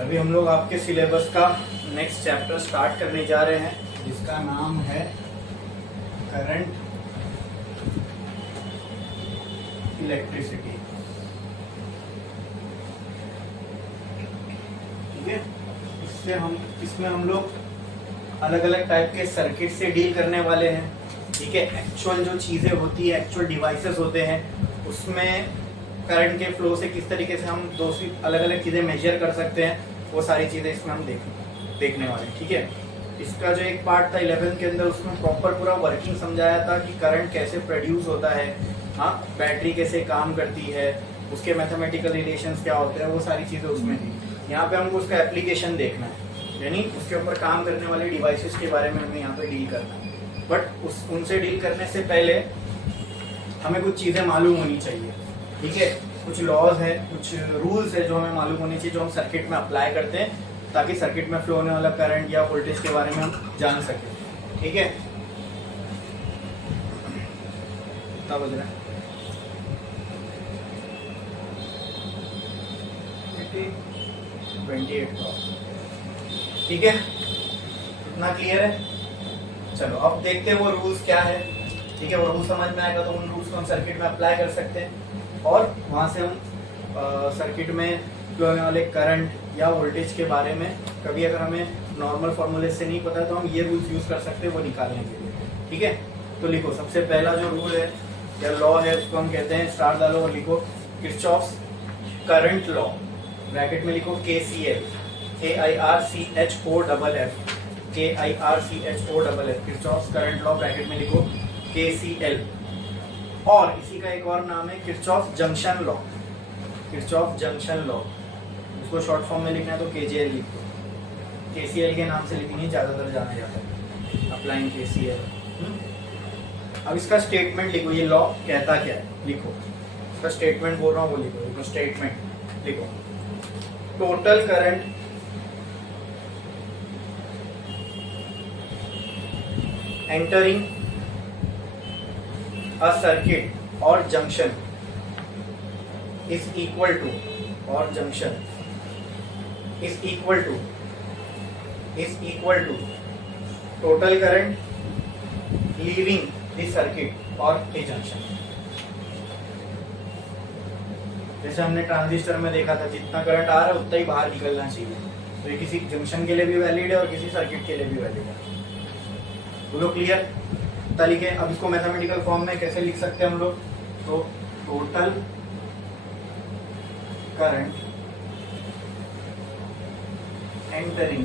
अभी हम लोग आपके सिलेबस का नेक्स्ट चैप्टर स्टार्ट करने जा रहे हैं जिसका नाम है करंट इलेक्ट्रिसिटी। ठीक है, इसमें हम लोग अलग अलग टाइप के सर्किट से डील करने वाले हैं। ठीक है, एक्चुअल जो चीजें होती है, एक्चुअल डिवाइसेस होते हैं, उसमें करंट के फ्लो से किस तरीके से हम दूसरी अलग अलग चीजें मेजर कर सकते हैं, वो सारी चीजें इसमें हम देखने वाले हैं। ठीक है, इसका जो एक पार्ट था 11th के अंदर, उसमें प्रॉपर पूरा वर्किंग समझाया था कि करंट कैसे प्रोड्यूस होता है, हाँ, बैटरी कैसे काम करती है, उसके मैथमेटिकल रिलेशंस क्या होते हैं, वो सारी चीजें उसमें थी। यहाँ पे हमको उसका एप्लीकेशन देखना है, यानी उसके ऊपर काम करने वाले डिवाइसेस के बारे में हमें यहाँ पे डील करना है। बट उनसे डील करने से पहले हमें कुछ चीजें मालूम होनी चाहिए। ठीक है, कुछ लॉज है, कुछ रूल्स है जो हमें मालूम होनी चाहिए, जो हम सर्किट में अप्लाई करते हैं ताकि सर्किट में फ्लो होने वाला करंट या वोल्टेज के बारे में हम जान सकें। ठीक है, कितना बज रहा है? 28। ठीक है, इतना क्लियर है? चलो अब देखते हैं वो रूल्स क्या है। ठीक है, वो रूल समझ में आएगा तो उन रूल्स को हम सर्किट में अप्लाई कर सकते हैं और वहां से हम सर्किट में फ्लो होने वाले करंट या वोल्टेज के बारे में कभी अगर हमें नॉर्मल फॉर्मूले से नहीं पता है तो हम ये रूल्स यूज कर सकते हैं वो निकालने के लिए। ठीक है, तो लिखो, सबसे पहला जो रूल है या लॉ है उसको हम कहते हैं, स्टार डालो और लिखो किरचॉफ्स करंट लॉ, ब्रैकेट में लिखो KCL, KIRCHOFF, KIRCHOFF, Kirchhoff's current law, bracket में लिखो KCL। और इसी का एक और नाम है Kirchhoff junction law, Kirchhoff junction law, इसको शॉर्ट फॉर्म में लिखना है तो KJL लिख दो। KCL के नाम से लिखेंगे, ज्यादातर जाना जाता है, अप्लाइंग KCL। अब इसका स्टेटमेंट लिखो, ये लॉ कहता क्या है, लिखो इसका स्टेटमेंट बोल रहा हूँ वो लिखो, स्टेटमेंट लिखो, total current entering a circuit or junction is equal to, or junction is equal to total current leaving the circuit or a junction। जैसे हमने ट्रांजिस्टर में देखा था, जितना करंट आ रहा है उतना ही बाहर निकलना चाहिए, तो ये किसी जंक्शन के लिए भी वैलिड है और किसी सर्किट के लिए भी वैलिड है। बोलो क्लियर? तरीके अब इसको मैथमेटिकल फॉर्म में कैसे लिख सकते हैं हम लोग, तो total current entering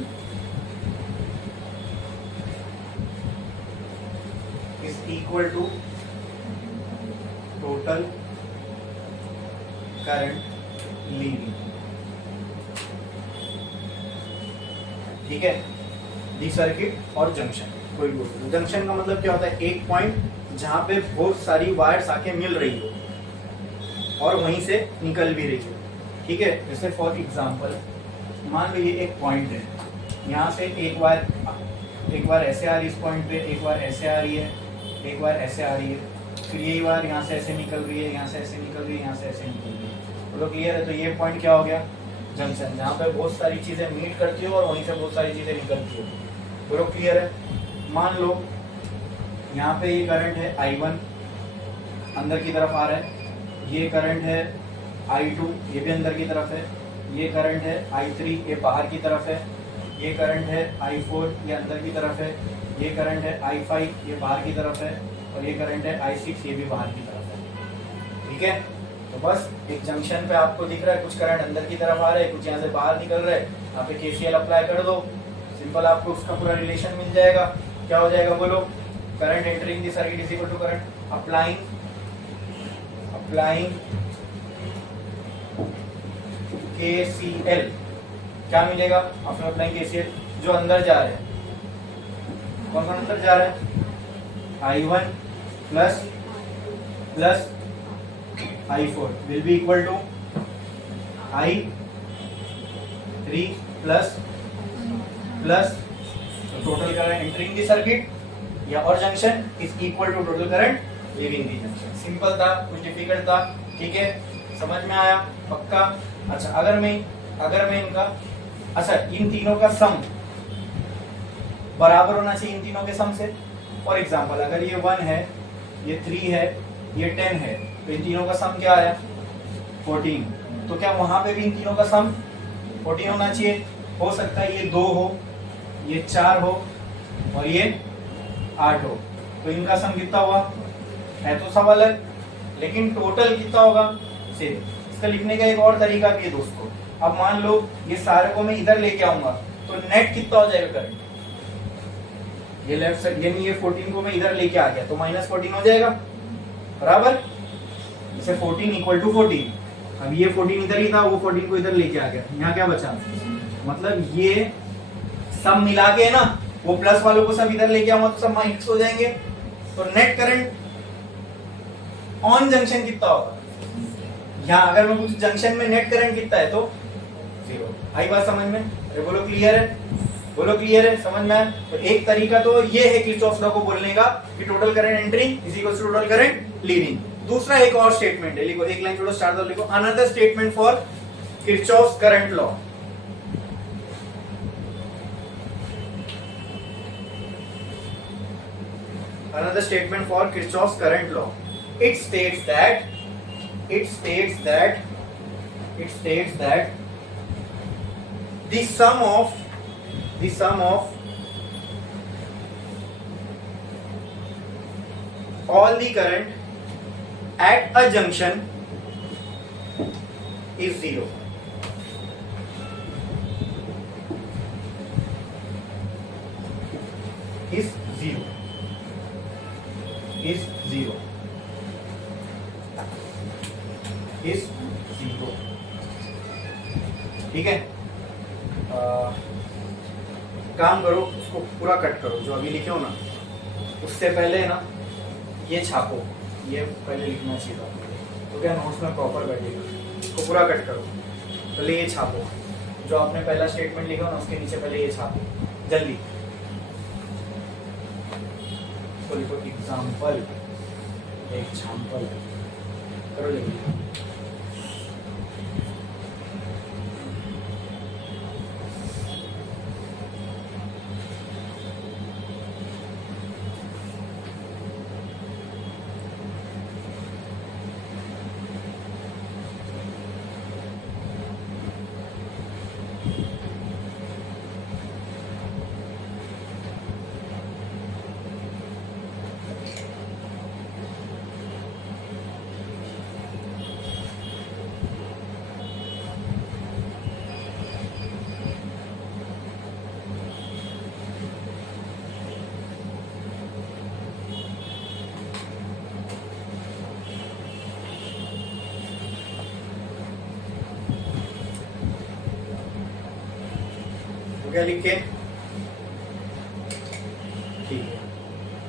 is equal to total current leaving. ठीक है, दी सर्किट और जंक्शन, कोई भी जंक्शन का मतलब क्या होता है, एक पॉइंट जहां पे बहुत सारी वायर्स आके मिल रही हो और वहीं से निकल भी रही हो। ठीक है, जैसे फॉर एग्जांपल मान लो ये एक पॉइंट है, यहाँ से एक बार ऐसे आ रही है इस पॉइंट पे, एक बार ऐसे आ रही है, एक बार ऐसे आ रही है, फिर यही बार यहाँ से ऐसे निकल रही है, यहाँ से ऐसे निकल रही है, यहाँ से ऐसे निकल रही है। तो क्लियर है? तो ये पॉइंट क्या हो गया, जंक्शन, जहाँ पे बहुत सारी चीजें मीट करती हो और वहीं से बहुत सारी चीजें निकलती हो। बोलो क्लियर है? मान लो यहाँ पे ये करंट है I1 अंदर की तरफ आ रहा है, ये करंट है I2 ये भी अंदर की तरफ है, ये करंट है I3 ये बाहर की तरफ है, ये करंट है I4 ये अंदर की तरफ है, ये करंट है I5 ये बाहर की तरफ है, और ये करंट है I6 ये भी बाहर की तरफ है। ठीक है, तो बस एक जंक्शन पे आपको दिख रहा है कुछ करंट अंदर की तरफ आ रहा है, कुछ यहाँ से बाहर निकल रहा है, यहाँ पे KCL अप्लाई कर दो, सिंपल आपको उसका पूरा रिलेशन मिल जाएगा। क्या हो जाएगा बोलो, current entering the circuit is equal to current applying KCL। क्या मिलेगा आफ्टर अप्लाइंग KCL, जो अंदर जा रहे हैं, कौन कौन अंदर जा रहे हैं, I1 plus I4 will be equal to I3 plus total current entering the circuit या or junction is equal to total current leaving the junction. Simple था, कुछ डिफिकल्ट था? ठीक है, समझ में आया? पक्का? अच्छा, अगर मैं इनका अच्छा, इन तीनों का सम बराबर होना चाहिए इन तीनों के सम से। फॉर एग्जाम्पल अगर ये 1 है, ये 3 है, ये 10 है, तो इन तीनों का सम क्या आया 14। तो क्या वहां पे भी इन तीनों का सम 14 होना चाहिए? हो सकता है ये 2 हो, ये 4 हो और ये 8 हो, तो इनका सम कितना हुआ? है तो सब अलग, लेकिन टोटल कितना होगा सेम। इसका लिखने का एक और तरीका भी है दोस्तों। अब मान लो ये सारे को मैं इधर लेके आऊंगा तो नेट कितना हो जाएगा करंट? ये लेफ्ट साइड यानी ये 14 को मैं इधर लेके आ गया तो -14 हो जाएगा, बराबर। इसे 14 इक्वल टू 14। अब ये 14 इधर ही था, वो 14 को इधर लेके आ गया, यहाँ क्या बचा? मतलब ये सब मिला के है ना, वो प्लस वालों को सब इधर लेके आऊंगा तो सब माइनस हो जाएंगे। तो नेट करंट ऑन जंक्शन कितना होगा? यहाँ अगर मैं पूछूं जंक्शन में नेट करंट कितना है तो 0। आई बात समझ में? अरे बोलो क्लियर है? बोलो क्लियर है? समझ में आया? तो एक तरीका तो ये है किरचॉफ लॉ को बोलने का कि total current entering is equal to total current leaving. दूसरा एक और स्टेटमेंट है, लिखो एक लाइन छोड़ो, स्टार्ट लिखो, another statement for Kirchhoff current law. Another statement for Kirchhoff's current law. It states that the sum of all the current at a junction is 0. Is 0. Is 0. Is 0. ठीक है? काम करो, उसको पूरा कट करो, जो अभी लिखे हो ना उससे पहले ना ये छापो, ये पहले लिखना चाहिए था तो क्या नोट्स में प्रॉपर बैठेगा। इसको पूरा कट करो, पहले ये छापो, जो आपने पहला स्टेटमेंट लिखा हो ना उसके नीचे पहले ये छापो जल्दी। तो लिखो एग्जाम्पल करो जल्दी। क्या लिख के? ठीक है,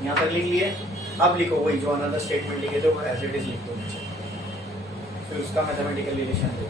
यहाँ तक लिख लिए। अब लिखो वही जो अनदर स्टेटमेंट लिखे थे वो एज इट इज लिख दो नीचे, फिर उसका मैथमेटिकल रिलेशन दो।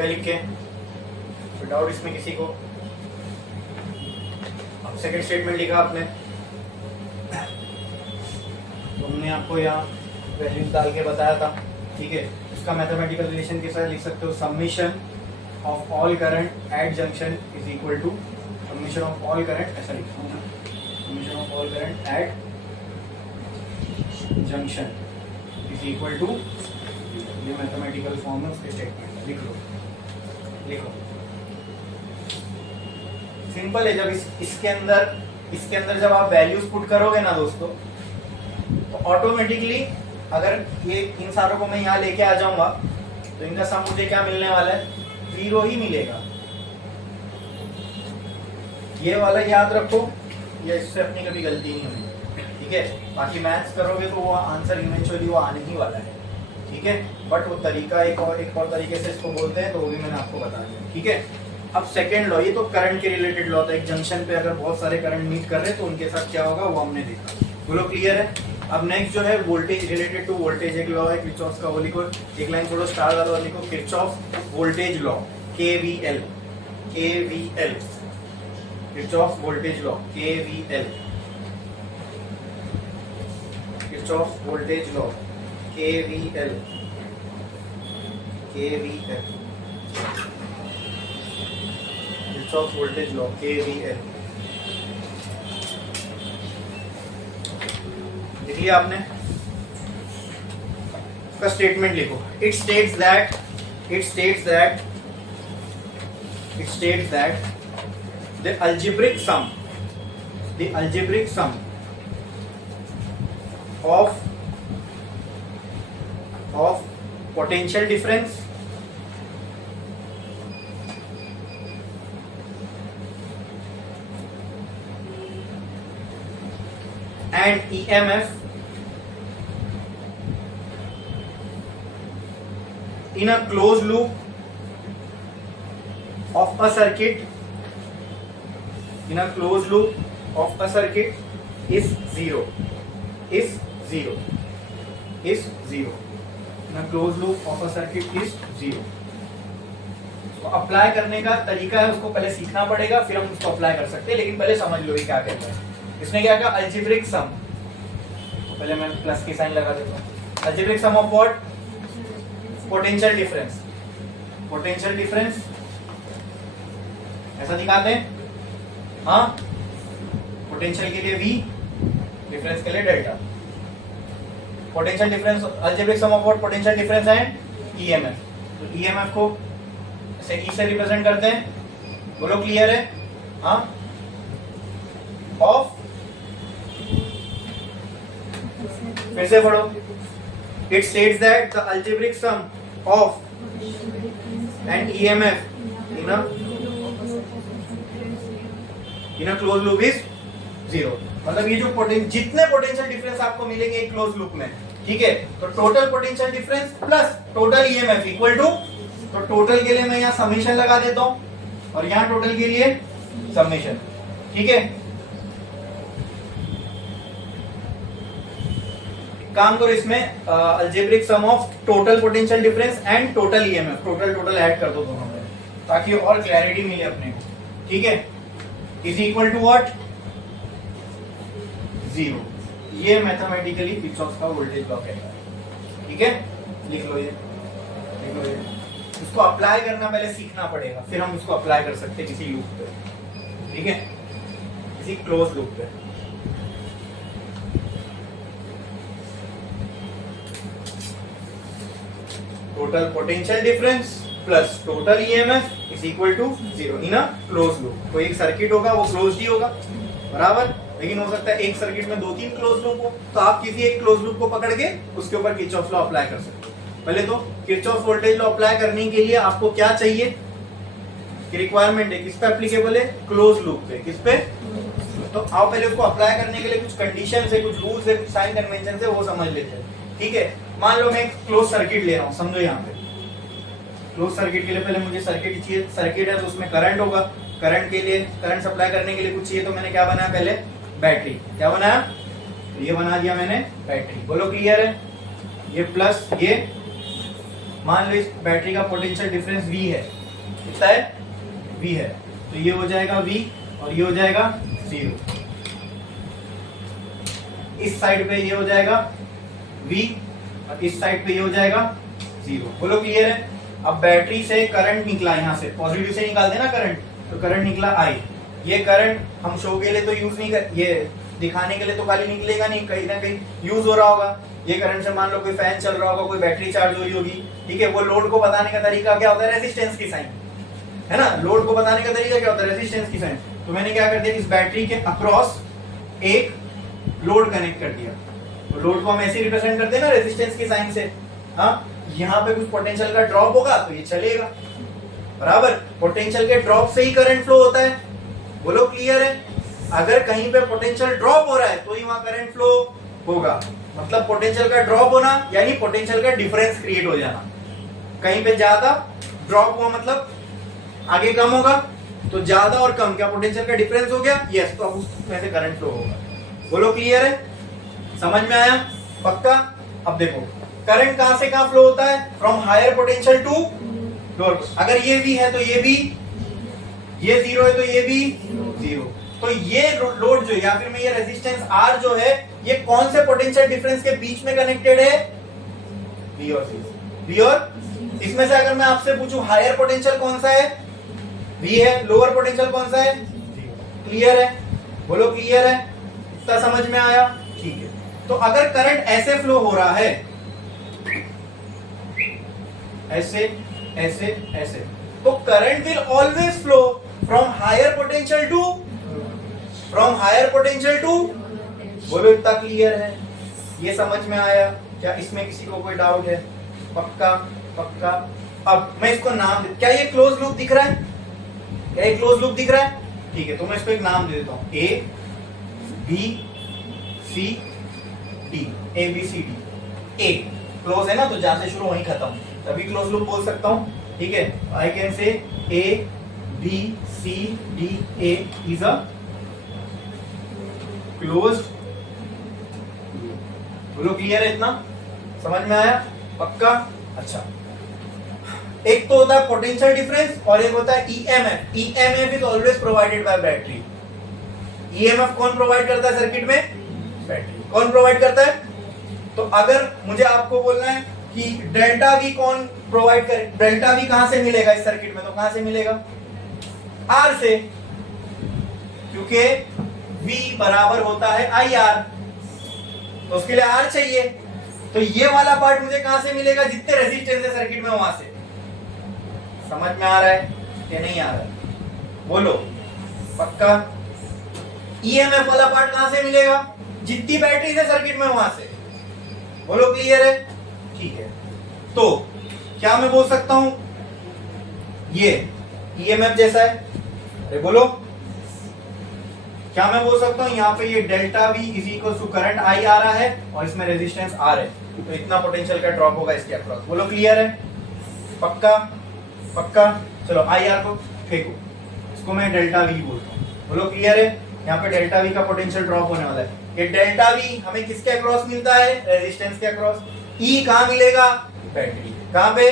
लिख के कोई डाउट इसमें किसी को? अब सेकंड स्टेटमेंट लिखा आपने, तुमने आपको यहाँ वैल्यूज डाल के बताया था, ठीक है। उसका मैथमेटिकल रिलेशन के साथ लिख सकते हो summation of all current at junction is equal to summation of all current, ऐसा लिखता हूँ, summation of all current at junction is equal to, ये मैथमेटिकल फॉर्म है उसके स्टेटमेंट, लिख लो लिखो। सिंपल है, जब इसके अंदर जब आप वैल्यूज पुट करोगे ना दोस्तों तो ऑटोमेटिकली अगर ये इन सारों को मैं यहाँ लेके आ जाऊंगा तो इनका सम मुझे क्या मिलने वाला है? 0 ही मिलेगा। ये वाला याद रखो, ये इससे अपनी कभी गलती नहीं होगी, ठीक है। बाकी मैथ्स करोगे तो वो आंसर इवेंचुअली वो आने ही वाला है, ठीक है, बट वो तरीका एक और तरीके से इसको बोलते हैं, तो वो भी मैंने आपको बता दिया। ठीक है, अब सेकेंड लॉ, ये तो करंट के रिलेटेड लॉ था। एक जंक्शन पे अगर बहुत सारे करंट मीट कर रहे हैं तो उनके साथ क्या होगा वो हमने देखा। बोलो क्लियर है। अब नेक्स्ट जो है वोल्टेज, रिलेटेड टू वोल्टेज एक लॉ है किरचॉफ का, वो लिखो, एक लाइन छोड़ो, स्टार वाला लिखो, Kirchhoff voltage law, KVL, Kirchhoff voltage law, KVL, Kirchhoff voltage law, KVL, Kirchhoff voltage law, KVL। लिख लिया आपने? इसका स्टेटमेंट लिखो। It states that the algebraic sum of potential difference and EMF in a closed loop of a circuit, is zero. In a closed loop of a circuit is zero. तो apply करने का तरीका है, उसको पहले सीखना पड़ेगा, फिर हम उसको अप्लाई कर सकते हैं, लेकिन पहले समझ लो ये क्या कहता है। इसने क्या कहा? अल्जेब्रिक सम, पहले मैं प्लस की साइन लगा देता हूँ। Algebraic sum of what? Potential difference, ऐसा दिखाते हैं। हाँ, पोटेंशियल के लिए V, डिफरेंस के लिए delta. Potential difference, algebraic sum of what? Potential difference and EMF। तो EMF को ऐसे E से रिप्रेजेंट करते हैं। बोलो क्लियर है? हाँ, ऑफ, फिर से पढ़ो। It states that the algebraic sum of and EMF in a close loop is zero. मतलब ये जो जितने पोटेंशियल डिफरेंस आपको मिलेंगे एक क्लोज लूप में, ठीक है, तो total potential difference plus total EMF equal to, तो टोटल के लिए मैं यहाँ समेशन लगा देता हूं और यहाँ टोटल के लिए समेशन। ठीक है, काम करो इसमें algebraic sum of total potential difference and total EMF, total add कर दो दोनों में, ताकि और क्लैरिटी मिले अपने को। ठीक है, is equal to what? Zero. ये मैथमेटिकली किरचॉफ का वोल्टेज लॉ कहता है। ठीक है, लिख लो ये। इसको अप्लाई करना पहले सीखना पड़ेगा, फिर हम उसको अप्लाई कर सकते हैं किसी लूप पे। ठीक है, किसी क्लोज लूप पे। Total potential difference plus total EMF is equal to zero in a close loop. कोई एक सर्किट होगा वो क्लोज्ड ही होगा, बराबर, लेकिन हो सकता है एक सर्किट में 2-3 क्लोज लूप हो, तो आप किसी एक क्लोज लूप को पकड़ के उसके ऊपर किरचॉफ लॉ अप्लाई कर सकते हो। पहले तो किरचॉफ वोल्टेज लॉ अप्लाई करने के लिए आपको क्या चाहिए? रिक्वायरमेंट है, किस पे एप्लीकेबल है? क्लोज लूप पे। किस पे? तो आओ पहले उसको अप्लाई करने के लिए कुछ कंडीशंस है, कुछ रूल्स है, कुछ साइन कन्वेंशन है, वो समझ लेते हैं। ठीक है, मान लो मैं एक क्लोज सर्किट ले रहा हूँ, समझो यहाँ पे क्लोज सर्किट के लिए पहले मुझे सर्किट चाहिए। सर्किट है तो उसमें करंट होगा, करंट के लिए, करंट सप्लाई करने के लिए कुछ चाहिए, तो मैंने क्या बनाया? पहले बैटरी। क्या बनाया? ये बना दिया मैंने बैटरी। बोलो क्लियर है? ये प्लस ये, मान लो इस बैटरी का पोटेंशियल डिफरेंस V है, कितना है? V है, तो ये हो जाएगा V और ये हो जाएगा 0। इस साइड पे ये हो जाएगा V और इस साइड पे ये हो जाएगा 0। बोलो क्लियर है? अब बैटरी से करंट निकला, यहाँ से पॉजिटिव से निकाल देना करंट, तो करंट निकला I। ये करंट हम शो के लिए तो यूज नहीं कर, ये दिखाने के लिए तो खाली निकलेगा नहीं, कहीं ना कहीं यूज हो रहा होगा। ये करंट से मान लो कोई फैन चल रहा होगा, कोई बैटरी चार्ज हो रही होगी। ठीक है, वो लोड को बताने का तरीका क्या होता है? रेजिस्टेंस की साइन, है ना। लोड को बताने का तरीका क्या होता है? रेजिस्टेंस की साइन। तो मैंने क्या कर दिया, इस बैटरी के अक्रॉस एक लोड कनेक्ट कर दिया। तो लोड को हम ऐसे रिप्रेजेंट करते हैं ना, रेजिस्टेंस की साइन से। हाँ, यहाँ पे कुछ पोटेंशियल का ड्रॉप होगा तो ये चलेगा, बराबर। पोटेंशियल के ड्रॉप से ही करंट फ्लो होता है। बोलो क्लियर है? अगर कहीं पे पोटेंशियल ड्रॉप हो रहा है तो ही वहां करंट फ्लो होगा। मतलब पोटेंशियल का ड्रॉप होना यानी पोटेंशियल का डिफरेंस क्रिएट हो जाना। कहीं पे ज्यादा ड्रॉप हुआ मतलब आगे कम होगा, तो ज्यादा और कम क्या पोटेंशियल का डिफरेंस हो गया, यस, तो अब उसमें से करंट फ्लो होगा। बोलो क्लियर है, समझ में आया, पक्का। अब देखो करंट कहां से कहां फ्लो होता है, from higher potential to lower. अगर ये भी है तो ये भी, ये जीरो है तो ये भी जीरो, तो ये लोड जो या फिर में ये रेजिस्टेंस आर जो है ये कौन से पोटेंशियल डिफरेंस के बीच में कनेक्टेड है, बी और सी। बी और इसमें से अगर मैं आपसे पूछूं हायर पोटेंशियल कौन सा है, बी है, लोअर पोटेंशियल कौन सा है, क्लियर है, बोलो क्लियर है, इतना समझ में आया, ठीक है। तो अगर करंट ऐसे फ्लो हो रहा है, ऐसे ऐसे ऐसे, तो current will always flow from higher potential to, from higher potential to, बोलो इतना क्लियर है, ये समझ में आया क्या, इसमें किसी को कोई डाउट है, पक्का पक्का। अब मैं इसको नाम दे, क्या ये क्लोज लूप दिख रहा है, क्या ये क्लोज लूप दिख रहा है, ठीक है, तो मैं इसको एक नाम दे देता हूं, A B C D, A B C D. A close है ना, तो जहां से शुरू वहीं खत्म, तभी क्लोज लूप बोल सकता हूं, ठीक है। I can say A B C D A is a closed, बोलो क्लियर है, इतना समझ में आया, पक्का। अच्छा, एक तो होता है पोटेंशियल डिफरेंस और एक होता है EMF. EMF is always provided by battery. EMF कौन प्रोवाइड करता है सर्किट में, बैटरी। कौन प्रोवाइड करता है, तो अगर मुझे आपको बोलना है कि डेल्टा वी कौन प्रोवाइड करे, डेल्टा वी कहां से मिलेगा इस सर्किट में, तो कहां से मिलेगा, आर से, क्योंकि V बराबर होता है आई आर, तो उसके लिए आर चाहिए, तो ये वाला पार्ट मुझे कहां से मिलेगा, जितने रेजिस्टेंस है सर्किट में वहां से। समझ में आ रहा है कि नहीं आ रहा है, बोलो पक्का। ईएमएफ वाला पार्ट कहां से मिलेगा, जितनी बैटरी है सर्किट में वहां से, बोलो क्लियर है, ठीक है। तो क्या मैं बोल सकता हूं, ये ईएमएफ जैसा है, अरे बोलो, क्या मैं बोल सकता हूं यहाँ पे ये delta V is equal to current I आ रहा है और इसमें रेजिस्टेंस आर है, तो इतना पोटेंशियल का ड्रॉप होगा इसके अक्रॉस, बोलो क्लियर है, पक्का पक्का। चलो आई आर को फेंको, इसको मैं डेल्टा वी बोलता हूँ, बोलो क्लियर है। यहाँ पे डेल्टा वी का पोटेंशियल ड्रॉप होने वाला है, ये डेल्टा वी हमें किसके अक्रॉस मिलता है, रेजिस्टेंस के अक्रॉस। ई कहां मिलेगा, बैटरी, कहां पे,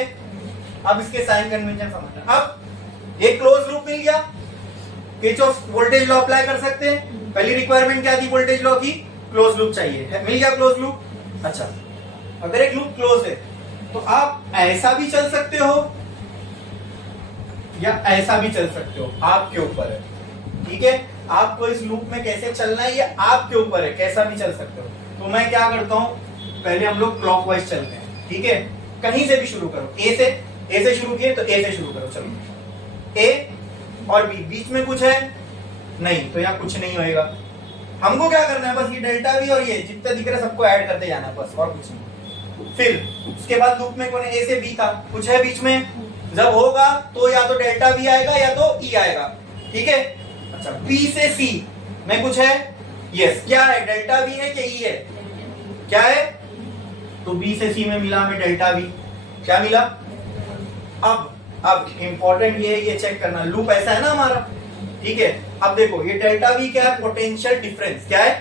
अब इसके साइन कन्वेंशन समझना। अब एक क्लोज लूप मिल गया, किरचॉफ वोल्टेज लॉ अप्लाई कर सकते हैं। पहली रिक्वायरमेंट क्या थी वोल्टेज लॉ की, क्लोज लूप चाहिए, मिल गया क्लोज लूप। अच्छा, अगर एक लूप क्लोज है तो आप ऐसा भी चल सकते हो या ऐसा भी चल सकते हो, आपके ऊपर है, ठीक है। आपको इस लूप में कैसे चलना है ये आपके ऊपर है, कैसा भी चल सकते हो। तो मैं क्या करता हूं, पहले हम लोग क्लॉकवाइज चलते हैं, ठीक है, कहीं से भी शुरू करो, ए से शुरू किए तो ए से शुरू करो, चलो ए और बी, बीच में कुछ है नहीं, तो यहाँ कुछ नहीं होएगा। हमको क्या करना है, बस ये डेल्टा वी और ये जितने दिख रहे सबको ऐड करते जाना बस, और कुछ नहीं। फिर उसके बाद लूप में कौन है, ए से बी था, कुछ है बीच में, जब होगा तो या तो डेल्टा वी आएगा या तो ई आएगा, ठीक है। अच्छा, बी से सी में कुछ है, यस, क्या है, डेल्टा वी है कि ई है, क्या है, तो बी से सी में मिला हमें डेल्टा वी, क्या मिला। अब इंपॉर्टेंट ये चेक करना, लूप ऐसा है ना हमारा, ठीक है। अब देखो ये डेल्टा वी क्या है, पोटेंशियल डिफरेंस, क्या है,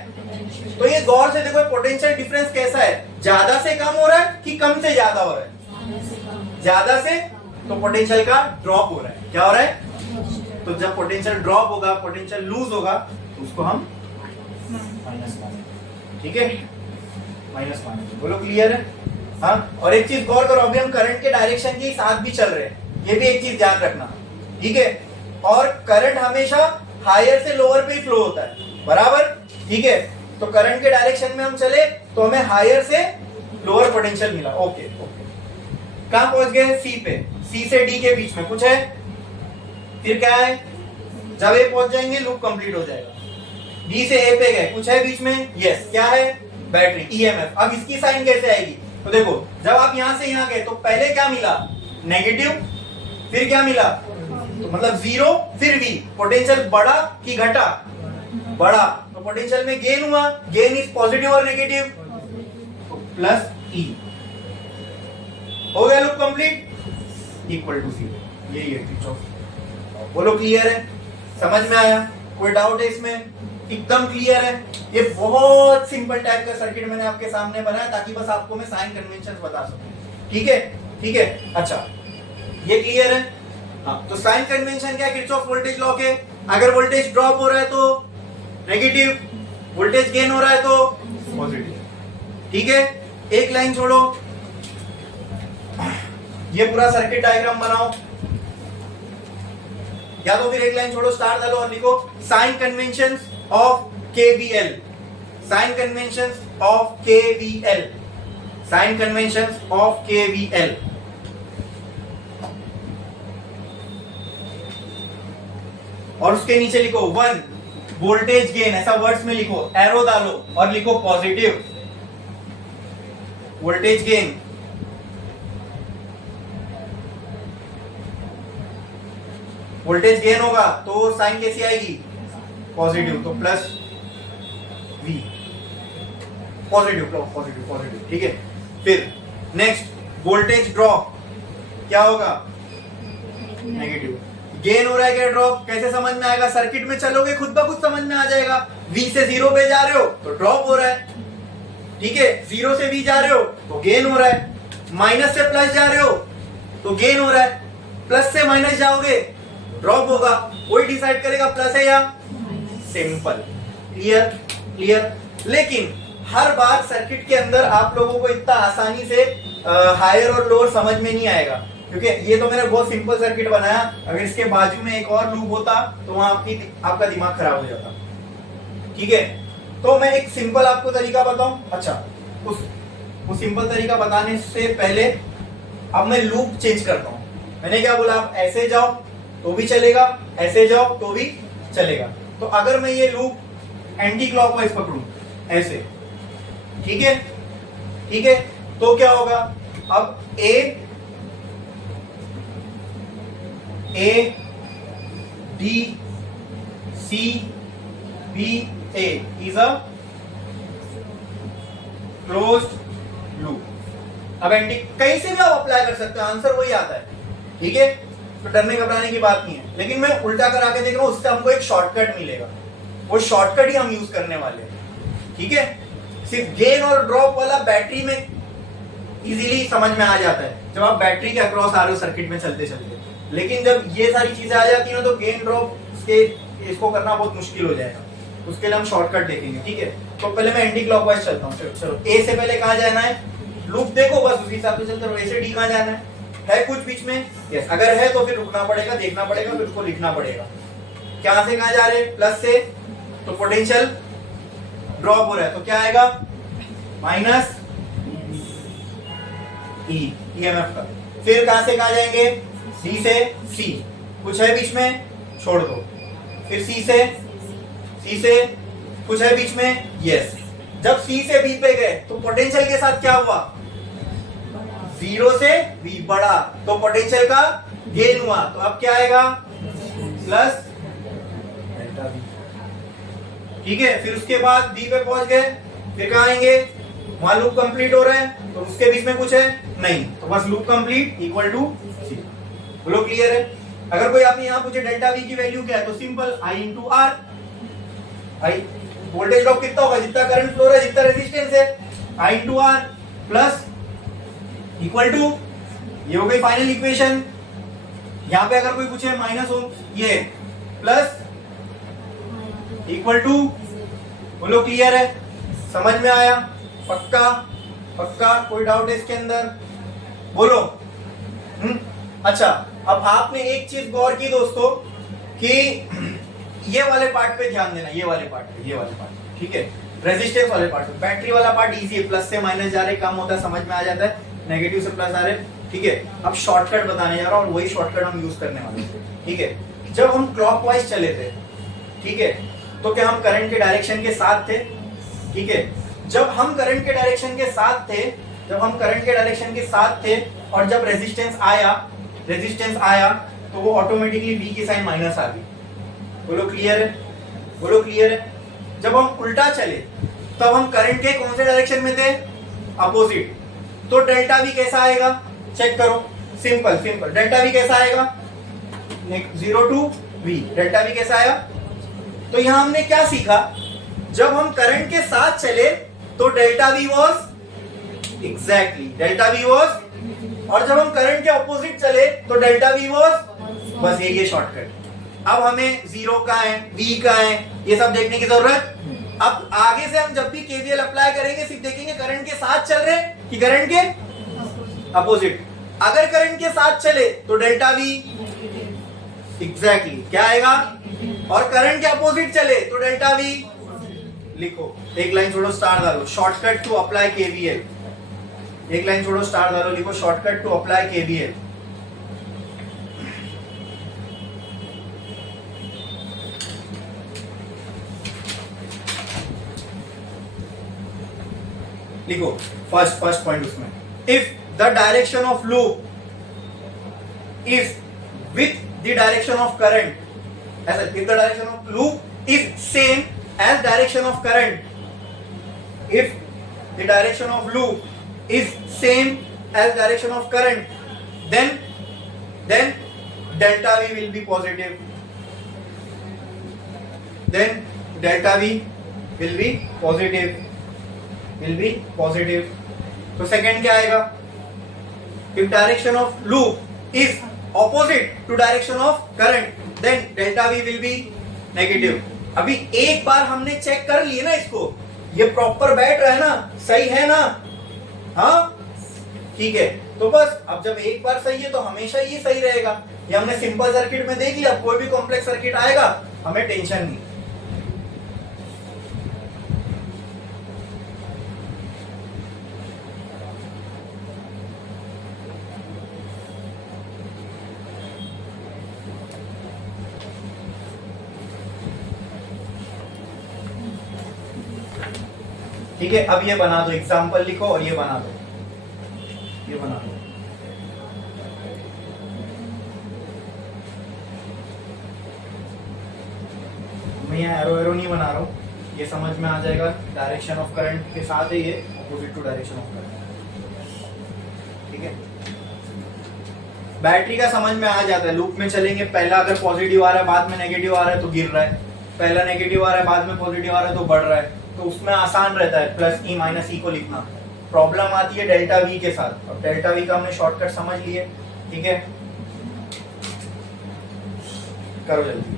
तो ये गौर से देखो पोटेंशियल डिफरेंस कैसा है, ज्यादा से कम हो रहा है कि कम से ज्यादा हो रहा है, ज्यादा से, तो पोटेंशियल का ड्रॉप हो रहा है, क्या हो रहा है, तो जब पोटेंशियल ड्रॉप होगा, पोटेंशियल लूज होगा, तो उसको हम माइनस मानेंगे, ठीक है, माइनस मानेंगे, बोलो क्लियर है। हाँ, और एक चीज गौर करो, अभी हम करंट के डायरेक्शन के साथ भी चल रहे हैं, ये भी एक चीज ध्यान रखना, ठीक है। और करंट हमेशा हायर से लोअर पे ही फ्लो होता है, बराबर, ठीक है। तो करंट के डायरेक्शन में हम चले तो हमें हायर से लोअर पोटेंशियल मिला, ओके ओके। कहां पहुंच गए, सी पे, सी से डी के बीच में कुछ है, फिर क्या है, जब ए पहुंच जाएंगे लूप कंप्लीट हो जाएगा। डी से ए पे गए, कुछ है बीच में, यस, क्या है, बैटरी, ईएमएफ। अब इसकी साइन कैसे आएगी, तो देखो जब आप यहां से यहां गए तो पहले क्या मिला, नेगेटिव, फिर क्या मिला, तो मतलब जीरो, फिर भी पोटेंशियल बढ़ा कि घटा, बढ़ा, तो पोटेंशियल में गेन हुआ, गेन इज पॉजिटिव और नेगेटिव, प्लस ई, हो गया लूप कंप्लीट, इक्वल टू 0। यही है किरचॉफ। बोलो क्लियर है, समझ में आया, कोई डाउट है इसमें? एकदम क्लियर है। ये बहुत सिंपल टाइप का सर्किट मैंने आपके सामने बनाया ताकि बस आपको मैं साइन कन्वेंशन बता सकूं। ठीक है, ठीक है, अच्छा ये क्लियर है। हाँ, तो साइन कन्वेंशन क्या है? किरचॉफ वोल्टेज लॉ के, अगर वोल्टेज ड्रॉप हो रहा है तो नेगेटिव, वोल्टेज गेन हो रहा है तो पॉजिटिव। ठीक है, एक लाइन छोड़ो, ये पूरा सर्किट डायग्राम बनाओ, या तो फिर एक लाइन छोड़ो, स्टार डालो और लिखो sign conventions of KVL, sign conventions of KVL, sign conventions of KVL। और उसके नीचे लिखो 1 वोल्टेज गेन, ऐसा वर्ड्स में लिखो, एरो डालो और लिखो positive voltage gain. Voltage gain होगा तो साइन कैसी आएगी? पॉजिटिव, तो plus V, positive positive positive. ठीक है, फिर नेक्स्ट वोल्टेज ड्रॉप क्या होगा? नेगेटिव। गेन हो रहा है क्या ड्रॉप? कैसे समझ में आएगा? सर्किट में चलोगे खुद ब खुद समझ में आ जाएगा। V से 0 पे जा रहे हो तो ड्रॉप हो रहा है, ठीक है, 0 से V जा रहे हो तो गेन हो रहा है, माइनस से प्लस जा रहे हो तो गेन हो रहा है, प्लस से माइनस जाओगे ड्रॉप होगा। कोई डिसाइड करेगा प्लस है या सिंपल। Clear, clear. लेकिन हर बार सर्किट के अंदर आप लोगों को इतना आसानी से हायर और लोअर समझ में नहीं आएगा, क्योंकि ये तो मैंने बहुत सिंपल सर्किट बनाया। अगर इसके बाजू में एक और लूप होता तो वहां आपका दिमाग खराब हो जाता। ठीक है, तो मैं एक सिंपल आपको तरीका बताऊं। अच्छा, उस सिंपल तरीका बताने से पहले अब मैं लूप चेंज करता हूं। मैंने क्या बोला? आप ऐसे जाओ तो भी चलेगा, ऐसे जाओ तो भी चलेगा। तो अगर मैं ये लूप एंटी क्लॉकवाइज पकड़ूं ऐसे, ठीक है, ठीक है, तो क्या होगा? अब A D C B A is a closed loop। अब एंटी कहीं से भी आप अप्लाई कर सकते हो, आंसर वही आता है। ठीक है, तो डरने घबराने की बात नहीं है। लेकिन मैं उल्टा करा के देख रहा हूं, उससे हमको एक शॉर्टकट मिलेगा, वो शॉर्टकट ही हम यूज करने वाले हैं। ठीक है, सिर्फ गेन और ड्रॉप वाला बैटरी में इजीली समझ में आ जाता है जब आप बैटरी के अक्रॉस आ रहे हो सर्किट में चलते चलते। लेकिन जब ये सारी चीजें आ जाती है ना तो गेन ड्रॉप इसको करना बहुत मुश्किल हो जाएगा। उसके लिए हम शॉर्टकट देखेंगे। ठीक है, तो पहले मैं एंटी क्लॉकवाइज चलता हूँ। चलो, ए से पहले कहाँ जाना है? लूप देखो, बस उसी हिसाब से चलते रहो। ए से डी कहाँ जाना है कुछ बीच में? यस, अगर है तो फिर रुकना पड़ेगा, देखना पड़ेगा, फिर उसको लिखना पड़ेगा। क्या से कहाँ जा रहे हैं? प्लस से, तो पोटेंशियल ड्रॉप हो रहा है तो क्या आएगा? माइनस ईएमएफ का। फिर कहां से कहां जाएंगे? सी से सी, कुछ है बीच में? छोड़ दो। फिर सी से कुछ है बीच में? यस। जब सी से बी पे गए तो पोटेंशियल के साथ क्या हुआ? 0 से V बढ़ा तो पोटेंशियल का गेन हुआ, तो अब क्या आएगा? Plus delta V। ठीक है, फिर उसके बाद बी पे पहुंच गए, फिर कहां आएंगे? वहां लूप कंप्लीट हो रहा है तो उसके बीच में कुछ है नहीं, तो बस लूप कंप्लीट इक्वल टू 0। बोलो क्लियर है? अगर कोई आपने यहां पूछे डेल्टा V की वैल्यू क्या है तो simple I into R। I voltage drop कितना होगा? जितना करंट फ्लो है, जितना रेजिस्टेंस है, I into R plus equal to, ये हो गई फाइनल इक्वेशन। यहां पे अगर कोई पूछे माइनस हो, ये प्लस इक्वल टू। बोलो क्लियर है? समझ में आया? पक्का पक्का? कोई डाउट है इसके अंदर? बोलो। अच्छा, अब आपने एक चीज गौर की दोस्तों कि ये वाले पार्ट पे ध्यान देना, ये वाले पार्ट पे, ये वाले पार्ट, ठीक है, रेजिस्टेंस वाले पार्ट पे। बैटरी वाला पार्ट इजी है, प्लस से माइनस जा रहे कम होता है, समझ में आ जाता है, नेगेटिव से प्लस आ रहे, ठीक है। अब शॉर्टकट बताने जा रहा हूं और वही शॉर्टकट हम यूज करने वाले हैं, ठीक है। जब हम क्लॉकवाइज चले थे, ठीक है, तो क्या हम करंट के डायरेक्शन के साथ थे? ठीक है, जब हम करंट के डायरेक्शन के साथ थे, जब हम करंट के डायरेक्शन के साथ थे और जब रेजिस्टेंस आया तो वो ऑटोमेटिकली V की साइन माइनस आ गई। बोलो क्लियर है? बोलो क्लियर है? जब हम उल्टा चले तब हम करंट के कौन से डायरेक्शन में थे? अपोजिट, तो डेल्टा वी कैसा आएगा, चेक करो, सिंपल सिंपल, डेल्टा वी कैसा आएगा, 0 टू वी, डेल्टा वी कैसा आएगा। तो यहां हमने क्या सीखा, जब हम करंट के साथ चले तो delta we was exactly delta we was, और जब हम करंट के ऑपोजिट चले तो डेल्टा वी वॉज, बस ये शॉर्टकट। अब हमें जीरो का है, वी का है, ये सब देखने की जरूरत। अब आगे से हम जब भी केवीएल अप्लाई करेंगे सिर्फ देखेंगे करंट के साथ चल रहे कि करंट के अपोजिट। अगर करंट के साथ चले तो डेल्टा वी एग्जैक्टली क्या आएगा, और करंट के अपोजिट चले तो डेल्टा वी लिखो, एक लाइन छोड़ो स्टार डालो, शॉर्टकट टू अप्लाई केवीएल, एक लाइन छोड़ो स्टार डालो, लिखो शॉर्टकट टू अप्लाई केवीएल। लिखो फर्स्ट पॉइंट उसमें, if the direction of loop is with the direction of current, ऐसा, if the direction of loop is same as direction of current, if the direction of loop is same as direction of current, then delta v will be positive, then delta v will be positive, तो second क्या आएगा, if direction of loop is opposite to direction of current then delta v will be negative। अभी एक बार हमने check कर लिए ना इसको, ये प्रॉपर बैठ रहा है ना, सही है ना, हाँ ठीक है। तो बस अब जब एक बार सही है तो हमेशा ये सही रहेगा, ये हमने सिंपल सर्किट में देख लिया। कोई भी कॉम्प्लेक्स सर्किट आएगा हमें टेंशन नहीं। ठीक है, अब ये बना दो, एग्जाम्पल लिखो और ये बना दो, ये बना दो। मैं यहाँ एरो नहीं बना रहा हूँ, ये समझ में आ जाएगा। डायरेक्शन ऑफ करंट के साथ है ये opposite to direction of current, ठीक है। बैटरी का समझ में आ जाता है, लूप में चलेंगे, पहला अगर पॉजिटिव आ रहा है बाद में नेगेटिव आ रहा है तो गिर रहा है, पहला नेगेटिव आ रहा है बाद में पॉजिटिव आ रहा है तो बढ़ रहा है, तो उसमें आसान रहता है प्लस ई माइनस ई को लिखना। प्रॉब्लम आती है डेल्टा वी के साथ, अब डेल्टा वी का हमने शॉर्टकट समझ लिए, ठीक है। करो जल्दी,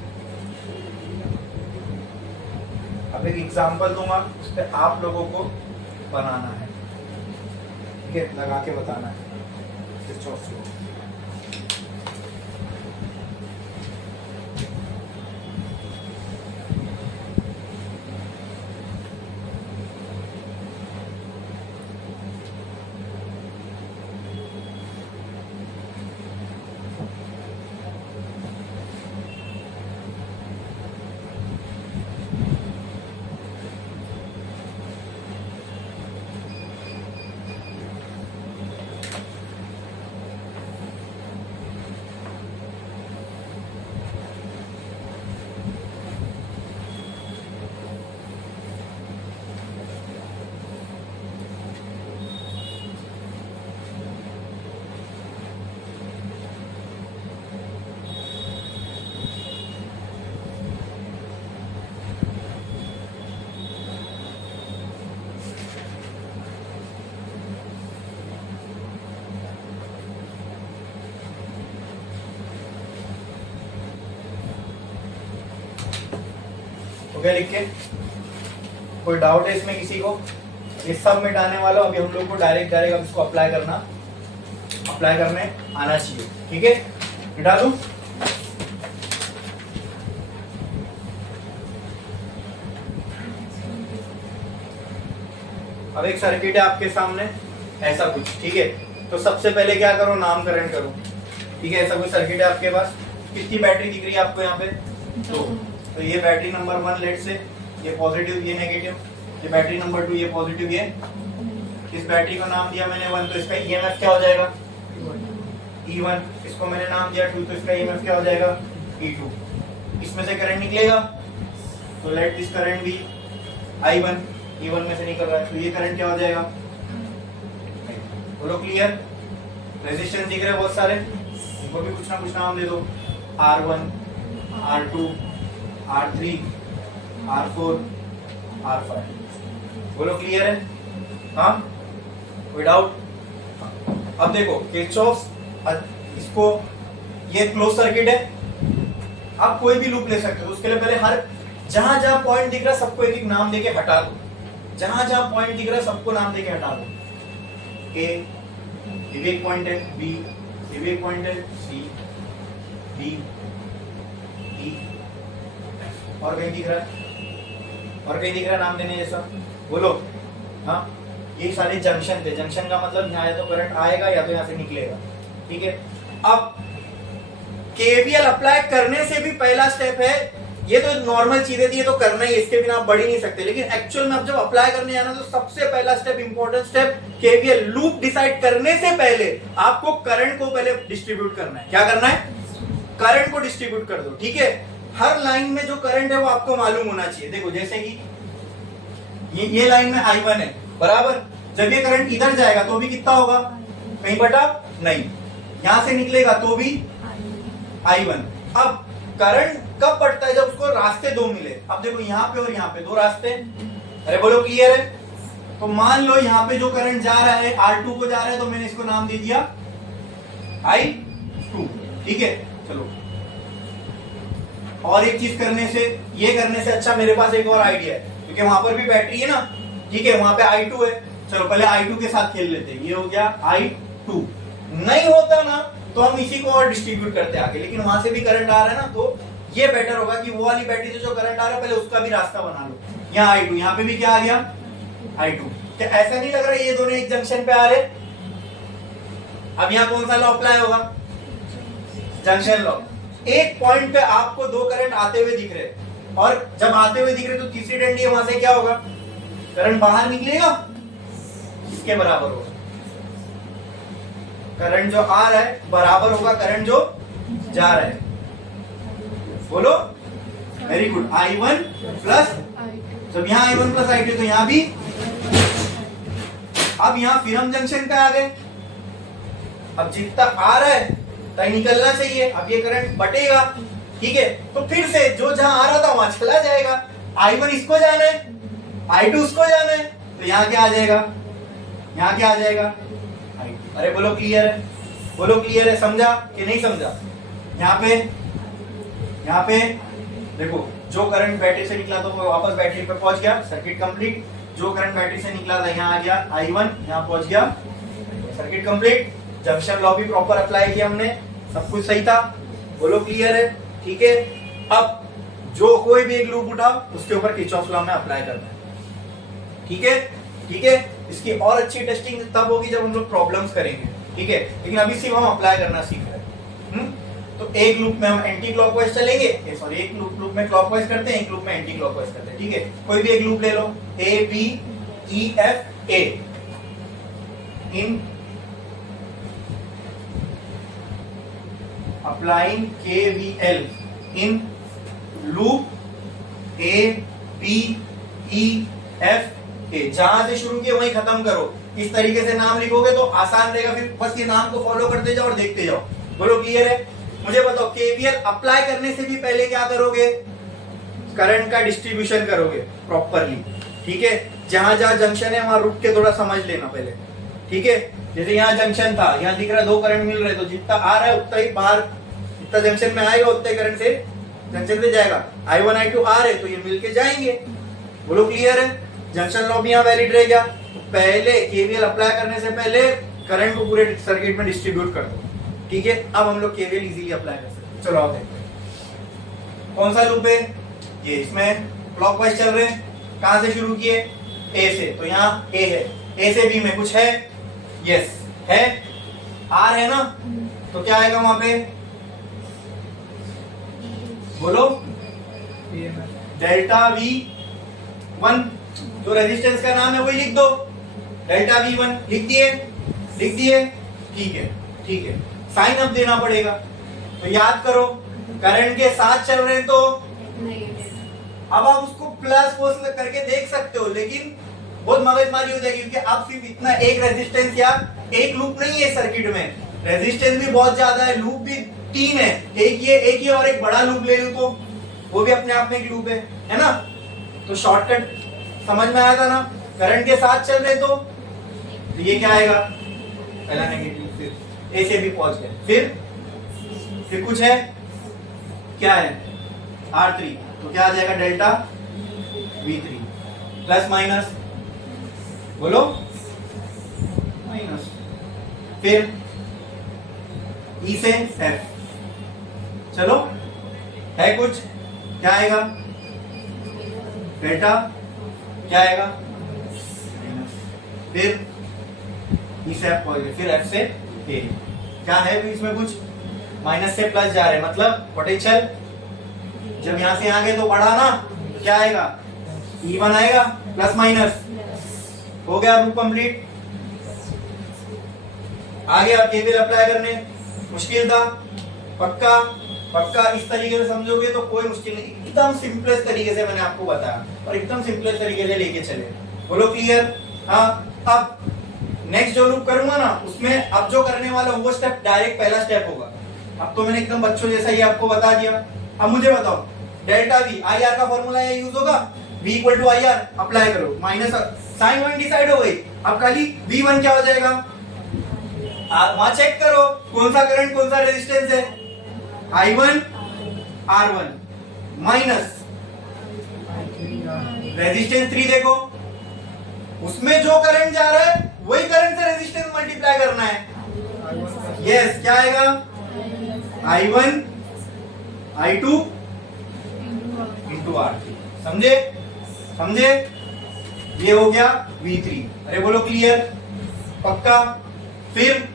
अब एक एग्जांपल दूंगा, उस पर आप लोगों को बनाना है, ठीक है, लगा के बताना है। ओके, लिख के कोई डाउट है इसमें किसी को? ये सब मिटाने वाला अभी हम लोग को डायरेक्ट अब इसको अप्लाई करने आना चाहिए, ठीक है। मिटा दूं? अब एक सर्किट है आपके सामने ऐसा कुछ, ठीक है। तो सबसे पहले क्या करो, नामकरण करो, ठीक है। ऐसा कोई सर्किट है आपके पास, कितनी बैटरी दिख रही है आपको यहाँ पे? दो। तो ये बैटरी नंबर 1 लेट से, ये पॉजिटिव ये नेगेटिव, ये बैटरी नंबर 2 ये पॉजिटिव ये। इस बैटरी को नाम दिया मैंने 1, तो इसका ईएमएफ क्या हो जाएगा? E1। इसको मैंने नाम दिया 2, तो इसका ईएमएफ क्या हो जाएगा? E2। इसमें से करंट निकलेगा, तो late this current be I1। E1 में से निकल रहा है, तो ये करंट क्या हो जाएगा? बोलो क्लियर। रेजिस्टेंस दिख रहे हैं बहुत सारे, इनको भी कुछ ना कुछ नाम दे दो, R1, R2, R3, R4, R5। बोलो क्लियर है? हाँ, कोई डाउट? अब देखो किरचॉफ, इसको ये क्लोज सर्किट है, आप कोई भी लूप ले सकते हो। उसके लिए पहले हर जहां जहां पॉइंट दिख रहा है सबको एक एक नाम देके हटा दो, जहां जहां पॉइंट दिख रहा है सबको नाम देके हटा दो। ए ये भी एक पॉइंट है, बी ये भी एक पॉइंट है, सी डी ई, और कहीं दिख रहा है? और कहीं दिख रहा है नाम देने जैसा? बोलो। हाँ, ये सारे जंक्शन थे। जंक्शन का मतलब यहाँ या तो करंट आएगा या तो यहाँ से निकलेगा। ठीक है, अब केवीएल अप्लाई करने से भी पहला स्टेप है, ये तो नॉर्मल चीजें थी, ये तो करना ही, इसके बिना आप बढ़ ही नहीं सकते। लेकिन एक्चुअल में अब जब अप्लाई करने जाना तो सबसे पहला step, important step, KVL loop decide करने से पहले आपको करंट को पहले डिस्ट्रीब्यूट करना है। क्या करना है? करंट को डिस्ट्रीब्यूट कर दो। ठीक है, हर लाइन में जो करंट है वो आपको मालूम होना चाहिए। देखो जैसे कि ये लाइन में I1 है, बराबर। जब ये करंट इधर जाएगा तो भी कितना होगा? कहीं बटा नहीं। यहां से निकलेगा तो भी I1। अब करंट कब बढ़ता है? जब उसको रास्ते दो मिले। अब देखो यहाँ पे और यहाँ पे दो रास्ते, अरे बोलो क्लियर है? तो मान लो यहाँ पे जो करंट जा रहा है R2 को जा रहा है, तो मैंने इसको नाम दे दिया I2। ठीक है, चलो। और एक चीज करने से, ये करने से अच्छा मेरे पास एक और आइडिया है, क्योंकि वहां पर भी बैटरी है ना। ठीक है, वहां पे I2 है, चलो पहले I2 के साथ खेल लेते हैं। ये हो गया I2। नहीं होता ना तो हम इसी को और डिस्ट्रीब्यूट करते आगे, लेकिन वहां से भी करंट आ रहा है ना, तो ये बेटर होगा कि वो वाली बैटरी से जो करंट आ रहा है पहले उसका भी रास्ता बना लो। यहाँ I2, यहाँ पे भी क्या आ गया? I2। क्या ऐसा नहीं लग रहा ये दोनों एक जंक्शन पे आ रहे? अब यहाँ कौन सा लॉ अप्लाई होगा? Junction law. एक पॉइंट पे आपको दो करंट आते हुए दिख रहे, और जब आते हुए दिख रहे तो तीसरी डंडी है, वहां से क्या होगा? करंट बाहर निकलेगा, इसके बराबर होगा। करंट जो आ रहा है बराबर होगा करंट जो जा रहा है। बोलो वेरी गुड। I1 प्लस, जब यहाँ I1 प्लस I2 तो यहाँ भी। अब यहाँ फिर हम जंक्शन पे आ गए। अब जितना आ रहा है तय निकलना चाहिए। अब ये करंट बटेगा, ठीक है, तो फिर से जो जहां आ रहा था वहां चला जाएगा। I1 इसको जाना है, I2 उसको जाना है, तो यहाँ क्या आ जाएगा? यहाँ क्या आ जाएगा? I2। अरे बोलो क्लियर है? बोलो क्लियर है? समझा कि नहीं समझा? यहाँ पे देखो, जो करंट बैटरी से निकला था वो वापस बैटरी पे पहुंच गया, सर्किट कंप्लीट। जो करंट बैटरी से निकला था यहाँ आ गया I1, यहाँ पहुंच गया, सर्किट कंप्लीट। जंक्शन लॉ भी प्रॉपर अप्लाई किया हमने, सब कुछ सही था। बोलो क्लियर है? ठीक है, अब जो कोई भी एक लूप उठाओ उसके ऊपर किरचॉफ लॉ में अप्लाई करना है। ठीक है, ठीक है। इसकी और अच्छी टेस्टिंग तब होगी जब हम लोग प्रॉब्लम्स करेंगे। ठीक है, लेकिन अभी सिर्फ हम अप्लाई करना सीख रहे हैं। तो एक लूप में हम एंटी क्लॉकवाइज चलेंगे, सॉरी एक लूप में क्लॉकवाइज करते हैं, एक लूप में एंटी क्लॉकवाइज करते हैं। ठीक है, कोई भी एक लूप ले लो, A B E F A। In applying KVL in loop A B E F A। जहां से शुरू किए वहीं खत्म करो। इस तरीके से नाम लिखोगे तो आसान रहेगा, फिर बस ये नाम को फॉलो करते जाओ और देखते जाओ। बोलो क्लियर है? मुझे बताओ, केवीएल अप्लाई करने से भी पहले क्या करोगे? करंट का डिस्ट्रीब्यूशन करोगे प्रॉपरली। ठीक है, जहां जहां जंक्शन है वहां रुक के थोड़ा समझ लेना पहले। ठीक है, जैसे यहाँ जंक्शन था, यहाँ दिख रहा है दो करंट मिल रहे, तो जितना आ रहा है उतना ही बाहर, जितना जंक्शन में आएगा उतना ही करंट से जंक्शन से जाएगा। I1 I2 आ रहे तो ये मिलके जाएंगे। बोलो क्लियर है? जंक्शन लॉ भी यहाँ वैलिड रह गया। तो पहले केवीएल अप्लाई करने से पहले करंट को पूरे सर्किट में डिस्ट्रीब्यूट कर दो। ठीक है, अब हम लोग केवीएल इजीली अप्लाई कर सकते हैं। चलो आओ देखते हैं कौन सा लूप है ये। इसमें क्लॉकवाइज चल रहे हैं, कहां से शुरू किए? ए से, तो यहाँ ए है, ए से बी में कुछ है? यस है, आर है ना, तो क्या आएगा वहां पे? बोलो डेल्टा V1, जो रेजिस्टेंस का नाम है वही लिख दो, डेल्टा V1 लिख दिए, लिख दिए। ठीक है, ठीक है, साइन अब देना पड़ेगा। तो याद करो, करंट के साथ चल रहे हैं तो अब आप उसको प्लस करके देख सकते हो, लेकिन बहुत मगजमारी हो जाएगी, क्योंकि अब सिर्फ इतना एक रेजिस्टेंस या एक लूप नहीं है सर्किट में, रेजिस्टेंस भी बहुत ज्यादा है, लूप भी 3 है, एक ये और एक बड़ा लूप ले लूं तो वो भी अपने आप में एक लूप है ना। तो शॉर्टकट समझ में आया था ना, करंट के साथ चल रहे तो ये क्या आएगा, पहला नेगेटिव, फिर ए से भी पहुंच गए, फिर कुछ है, क्या है R3, तो क्या आ जाएगा डेल्टा V3 प्लस माइनस, बोलो माइनस, फिर E से F, चलो है कुछ, क्या आएगा डेल्टा, क्या आएगा माइनस, फिर E से F पहुंच गए, फिर F से A, क्या है भी इसमें कुछ, माइनस से प्लस जा रहे, मतलब पोटेंशियल जब यहां से आ गए तो बढ़ा ना, क्या आएगा E1 आएगा प्लस माइनस, हो गया लूप कंप्लीट। आ गया केवीएल अप्लाई करने, मुश्किल था, पक्का इस तरीके से समझोगे तो कोई मुश्किल नहीं, एकदम सिंपलेस्ट तरीके से मैंने आपको बताया और एकदम सिंपलेस्ट तरीके से लेके चले, बोलो क्लियर। हाँ, अब नेक्स्ट जो लूप करूंगा ना उसमें अब जो करने वाला वो स्टेप डायरेक्ट पहला स्टेप होगा। अब तो मैंने एकदम बच्चों जैसा ही आपको बता दिया। अब मुझे बताओ डेल्टा वी, आई आर का फॉर्मूला ये यूज होगा, V equal to I R, apply करो, माइनस साइन वन डिसाइड हो गई, अब खाली V1 क्या हो जाएगा, वहां चेक करो कौन सा करंट कौन सा रेजिस्टेंस है, I1 R1 माइनस रेजिस्टेंस 3, देखो उसमें जो करंट जा रहा है वही करंट से रेजिस्टेंस मल्टीप्लाई करना है, यस क्या आएगा I1 I2 इंटू R3, समझे, ये हो गया V3, अरे बोलो क्लियर, पक्का, फिर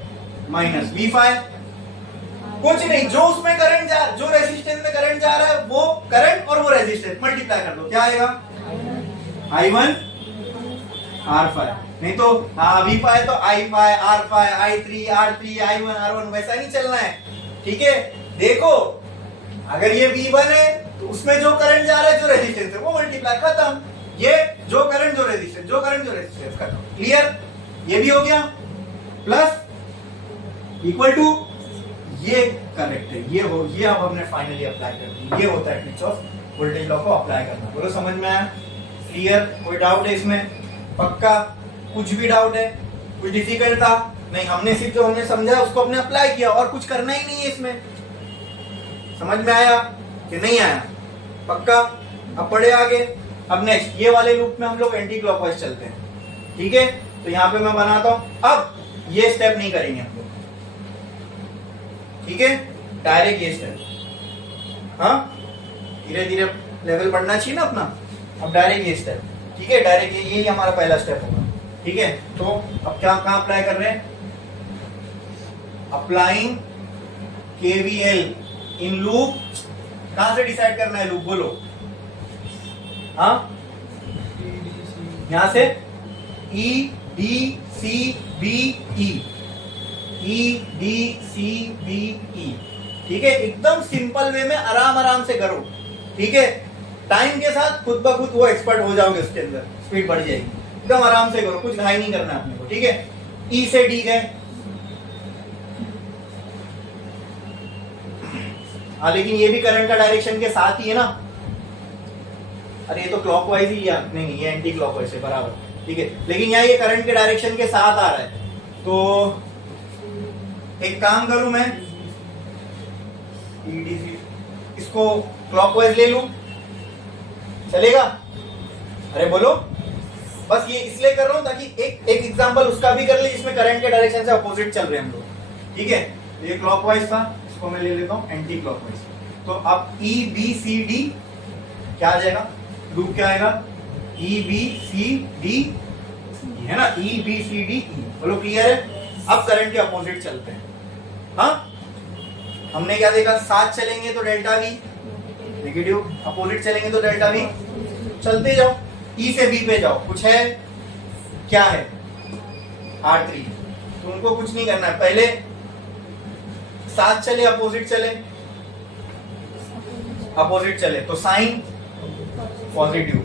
माइनस V5, कुछ नहीं, जो उसमें करंट जो रेजिस्टेंस में करंट जा रहा है वो करंट और वो रेजिस्टेंस मल्टीप्लाई कर दो, क्या आएगा I1 R5, नहीं तो हाँ V5 तो I5 R5 I3 R3 I1 R1 वैसा नहीं चलना है, ठीक है। देखो अगर ये V1 है तो उसमें जो करंट जा रहा है जो रेजिस्टेंस है वो मल्टीप्लाई, खत्म, ये जो करंट जो रेजिस्टेंस खत्म, क्लियर, ये भी हो गया, प्लस इक्वल टू, ये करेक्ट है, ये अब हमने फाइनली अप्लाई कर दिया, ये होता है किरचॉफ वोल्टेज लॉ को अप्लाई करना, बोलो समझ में आया, क्लियर, कोई डाउट है इसमें, पक्का, कुछ भी डाउट है, कुछ डिफिकल्ट था नहीं, हमने सिर्फ जो हमने समझा उसको हमने अप्लाई किया और कुछ करना ही नहीं है इसमें, समझ में आया कि नहीं आया, पक्का। अब पढ़े आगे, अब नेक्स्ट ये वाले लूप में हम लोग एंटी क्लॉकवाइज चलते हैं, ठीक है, तो यहाँ पे मैं बनाता हूं, अब ये स्टेप नहीं करेंगे हम लोग, ठीक है, डायरेक्ट ये स्टेप, हाँ धीरे धीरे लेवल बढ़ना चाहिए ना अपना, अब डायरेक्ट ये स्टेप, ठीक है, डायरेक्ट यही हमारा पहला स्टेप होगा, ठीक है। तो अब क्या कहाँ अप्लाई कर रहे हैं, अप्लाइंग केवीएल इन लूप, कहां से डिसाइड करना है लूप, बोलो, हाँ यहां से E D C B E, E D C B E, ठीक है, एकदम सिंपल वे में आराम से करो, ठीक है, टाइम के साथ खुद ब खुद वो एक्सपर्ट हो जाओगे, उसके अंदर स्पीड बढ़ जाएगी, एकदम आराम से करो, कुछ घाई नहीं करना अपने को, ठीक है। E से D गए, हाँ लेकिन ये भी करंट का डायरेक्शन के साथ ही है ना, अरे ये तो क्लॉकवाइज ही लिया, नहीं ये एंटी क्लॉकवाइज है बराबर, ठीक है, लेकिन यहाँ ये करंट के डायरेक्शन के साथ आ रहा है, तो एक काम करूं मैं, इसको क्लॉकवाइज ले लूं, चलेगा, अरे बोलो, बस ये इसलिए कर रहा हूं ताकि एक एग्जांपल उसका भी कर ले जिसमें करंट के डायरेक्शन से अपोजिट चल रहे हैं हम लोग, ठीक है, ये क्लॉकवाइज था, इसको मैं ले लेता हूं एंटी क्लॉकवाइज, तो अब E B C D क्या आ जाएगा, लूप क्या आएगा E B C D, है ना, E B C D E, बोलो क्लियर है। अब करंट के अपोजिट चलते हैं, हाँ हमने क्या देखा, साथ चलेंगे तो डेल्टा V नेगेटिव, अपोजिट चलेंगे तो डेल्टा V, चलते जाओ, E से B पे जाओ, कुछ है, क्या है R3, तो उनको कुछ नहीं करना है, पहले साथ चले अपोजिट चले तो साइन पॉजिटिव,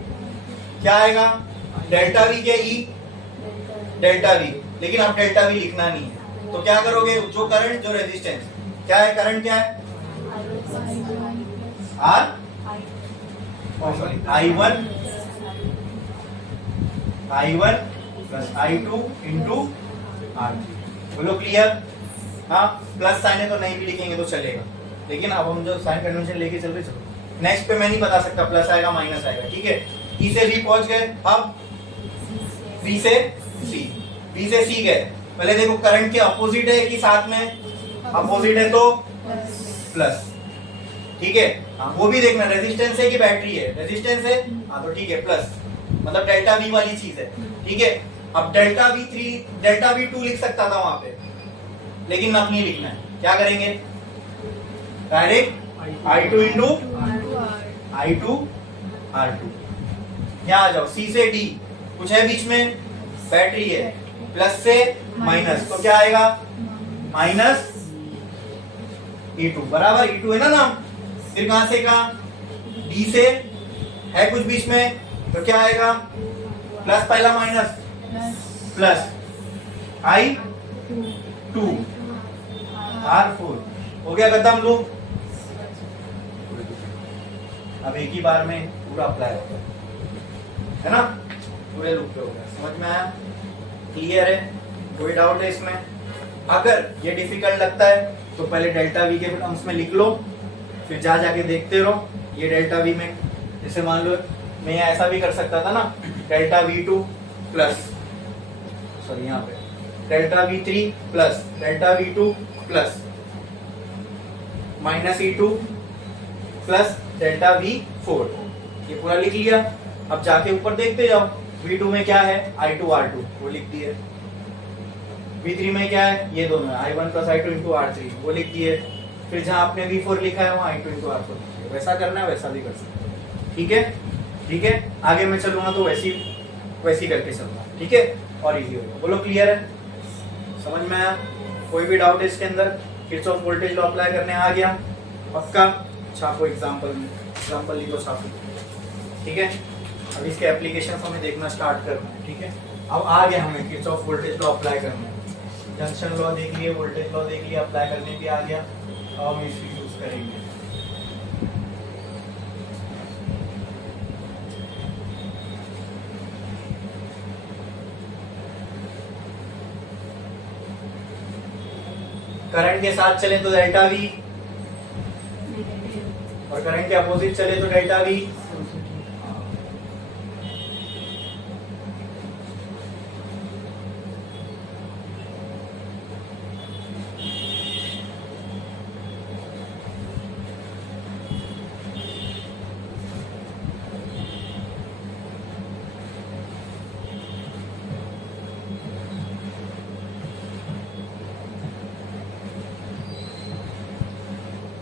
क्या आएगा डेल्टा वी क्या ई डेल्टा वी, लेकिन अब डेल्टा वी लिखना नहीं है तो क्या करोगे, जो करंट जो रेजिस्टेंस क्या है, करंट क्या है are I1 plus I2 into R3। बोलो क्लियर। हाँ प्लस साइन है तो नहीं भी लिखेंगे तो चलेगा, लेकिन अब हम जो साइन कन्वेंशन लेके चल रहे, चलो नेक्स्ट पे मैं नहीं बता सकता प्लस आएगा माइनस आएगा, ठीक है। ई से बी पहुंच गए, अब बी से सी, बी से सी गए। पहले देखो करंट के अपोजिट है कि साथ में, अपोजिट है तो प्लस, ठीक है। हाँ वो भी देखना रेजिस्टेंस है कि बैटरी है, रेजिस्टेंस है हाँ तो ठीक है प्लस, मतलब डेल्टा वी वाली चीज है, ठीक है। अब डेल्टा वी 3 डेल्टा वी 2 लिख सकता था वहां पे, लेकिन अब नहीं लिखना है, क्या करेंगे direct I2 into I2 R2। यहाँ आ जाओ, सी से डी कुछ है बीच में, बैटरी है, प्लस से माइनस तो क्या आएगा माइनस E2 बराबर, E2 है ना नाम, फिर कहां से कहा डी से है कुछ बीच में तो क्या आएगा प्लस पहला माइनस प्लस I2 R4 हो गया खत्म लूप। अब एक ही बार में पूरा अप्लाई होगा, है ना, पूरे लूप पे होगा। समझ में आया, क्लियर है, कोई डाउट है इसमें? अगर ये डिफिकल्ट लगता है तो पहले डेल्टा वी के टर्म्स में लिख लो, फिर जा जाके देखते रहो ये डेल्टा वी में। जैसे मान लो मैं ऐसा भी कर सकता था ना, डेल्टा V2 प्लस सॉरी यहाँ पे delta V3 plus delta V2 plus minus E2 plus delta V4, ये पूरा लिख लिया। अब जाके ऊपर देखते जाओ, V2 में क्या है I2 R2 वो लिख दिए, V3 में क्या है ये दोनों है I1 plus I2 into R3 वो लिख दिए, फिर जहां आपने V4 लिखा है वहां I2 इंटू R4, वैसा करना है वैसा भी कर सकते हो, ठीक है। ठीक है आगे मैं चलूंगा तो वैसी करके चलूंगा, ठीक है, और इजी होगा। बोलो क्लियर है, समझ में आया, कोई भी डाउट है इसके अंदर? किरचॉफ वोल्टेज लॉ अप्लाई करने आ गया पक्का? छापो एग्जांपल लिखो छापो, ठीक है। अब इसके एप्लीकेशन हमें देखना स्टार्ट करना है, ठीक है। अब आ गया हमें किरचॉफ वोल्टेज लॉ अप्लाई करना है, जंक्शन लॉ देख लिए, वोल्टेज लॉ देख लिया, अप्लाई करने भी आ गया। अब हम इसी यूज करेंगे। करंट के साथ चले तो डेल्टा वी, और करंट के अपोजिट चले तो डेल्टा वी।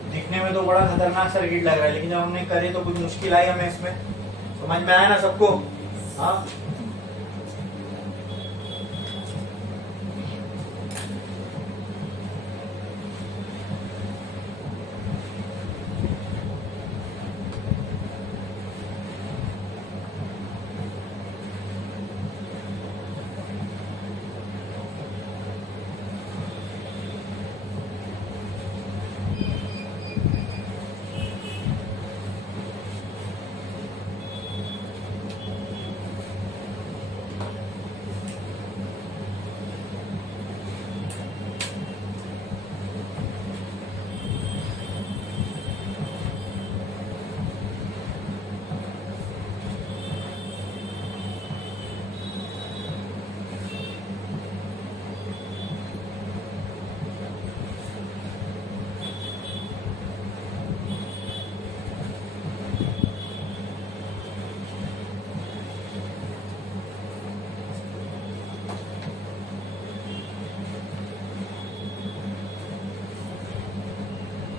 दिखने में तो बड़ा खतरनाक सर्किट लग रहा है, लेकिन जब हमने करे तो कुछ मुश्किल आई हमें इसमें। समझ में आया ना सबको? हाँ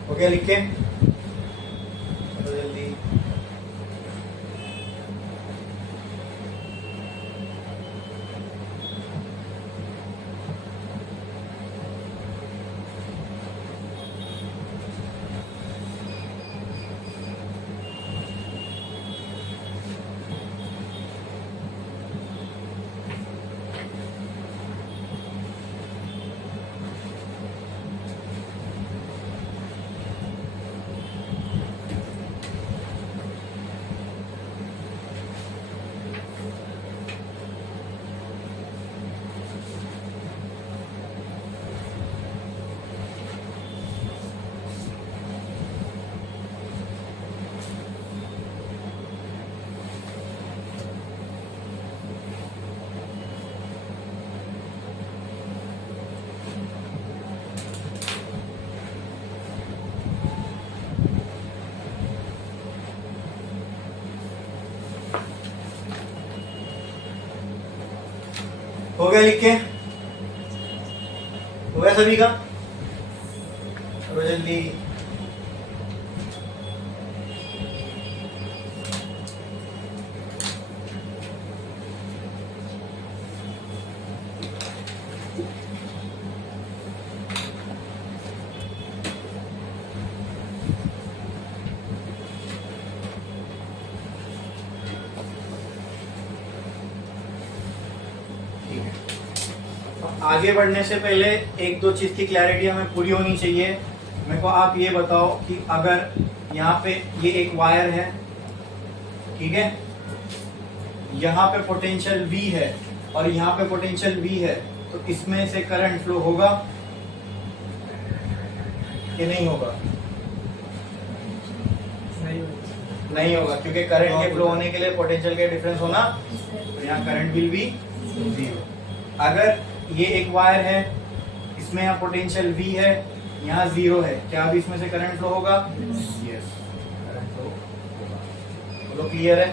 हो गया, लिख के जल्दी। गया लिख के? हो गया सभी का? तो जल्दी आगे बढ़ने से पहले एक दो चीज की क्लैरिटी हमें पूरी होनी चाहिए। मेरे को आप ये बताओ कि अगर यहाँ पे ये एक वायर है, ठीक है, यहाँ पे पोटेंशियल V है और यहाँ पे पोटेंशियल V है, तो इसमें से करंट फ्लो होगा कि नहीं होगा? नहीं होगा, क्योंकि करंट के फ्लो होने के लिए पोटेंशियल का डिफरेंस होना, तो यहाँ करंट विल बी 0। अगर ये एक वायर है, इसमें यहाँ पोटेंशियल V है, यहाँ 0 है, क्या अभी इसमें से करंट फ्लो होगा? यस, करंट फ्लो होगा। बोलो क्लियर है?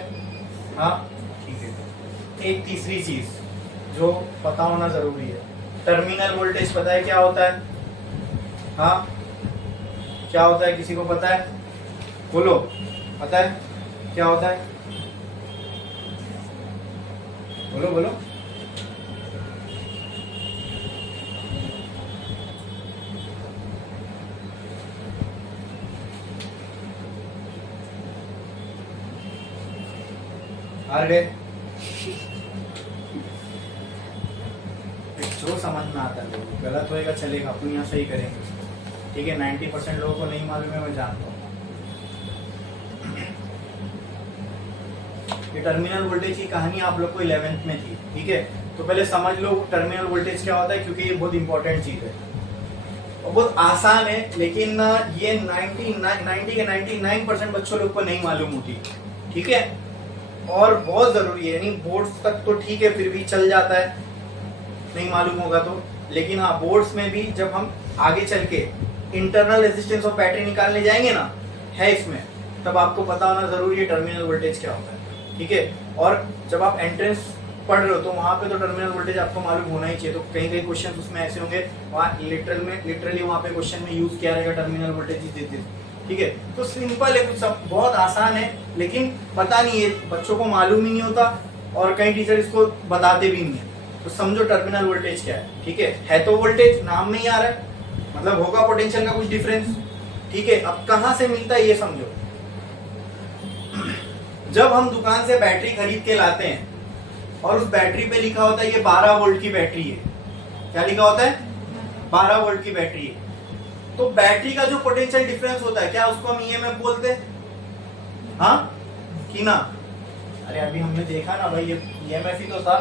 हाँ, ठीक है। एक तीसरी चीज जो पता होना जरूरी है, टर्मिनल वोल्टेज पता है क्या होता है? हाँ, क्या होता है, किसी को पता है? बोलो, पता है क्या होता है? बोलो बोलो। अरे जो समझ में आता है, गलत होएगा चलेगा, अपन यहाँ सही करेंगे, ठीक है। 90% लोगों को नहीं मालूम है, मैं जानता हूँ। ये टर्मिनल वोल्टेज की कहानी आप लोग को 11th में थी, ठीक है। तो पहले समझ लो टर्मिनल वोल्टेज क्या होता है, क्योंकि ये बहुत इंपॉर्टेंट चीज है और बहुत आसान है, लेकिन ये 90 के 99% बच्चों लोग को नहीं मालूम होती, ठीक है। और बहुत जरूरी है, यानी बोर्ड्स तक तो ठीक है, फिर भी चल जाता है नहीं मालूम होगा तो, लेकिन हाँ बोर्ड्स में भी जब हम आगे चल के इंटरनल रेजिस्टेंस ऑफ बैटरी निकालने जाएंगे ना, है इसमें, तब आपको पता होना जरूरी है टर्मिनल वोल्टेज क्या होता है, ठीक है। और जब आप एंट्रेंस पढ़ रहे हो तो वहां पे तो टर्मिनल वोल्टेज आपको मालूम होना ही चाहिए। तो कहीं कहीं क्वेश्चन उसमें ऐसे होंगे, वहाँ लिटरली वहाँ पे क्वेश्चन में यूज किया रहेगा टर्मिनल वोल्टेज देते, ठीक है। तो सिंपल है, कुछ सब बहुत आसान है, लेकिन पता नहीं है, बच्चों को मालूम ही नहीं होता और कई टीचर इसको बताते भी नहीं है। तो समझो टर्मिनल वोल्टेज क्या है, ठीक है तो वोल्टेज नाम में ही आ रहा है, मतलब होगा पोटेंशियल का कुछ डिफरेंस, ठीक है। अब कहाँ से मिलता है ये समझो। जब हम दुकान से बैटरी खरीद के लाते हैं और उस बैटरी पे लिखा होता है ये 12 वोल्ट की बैटरी है, क्या लिखा होता है? 12 वोल्ट की बैटरी है। तो बैटरी का जो पोटेंशियल डिफरेंस होता है, क्या उसको हम ईएमएफ बोलते हैं? हाँ कि ना? अरे अभी हमने देखा ना भाई, ये ईएमएफ ही तो था।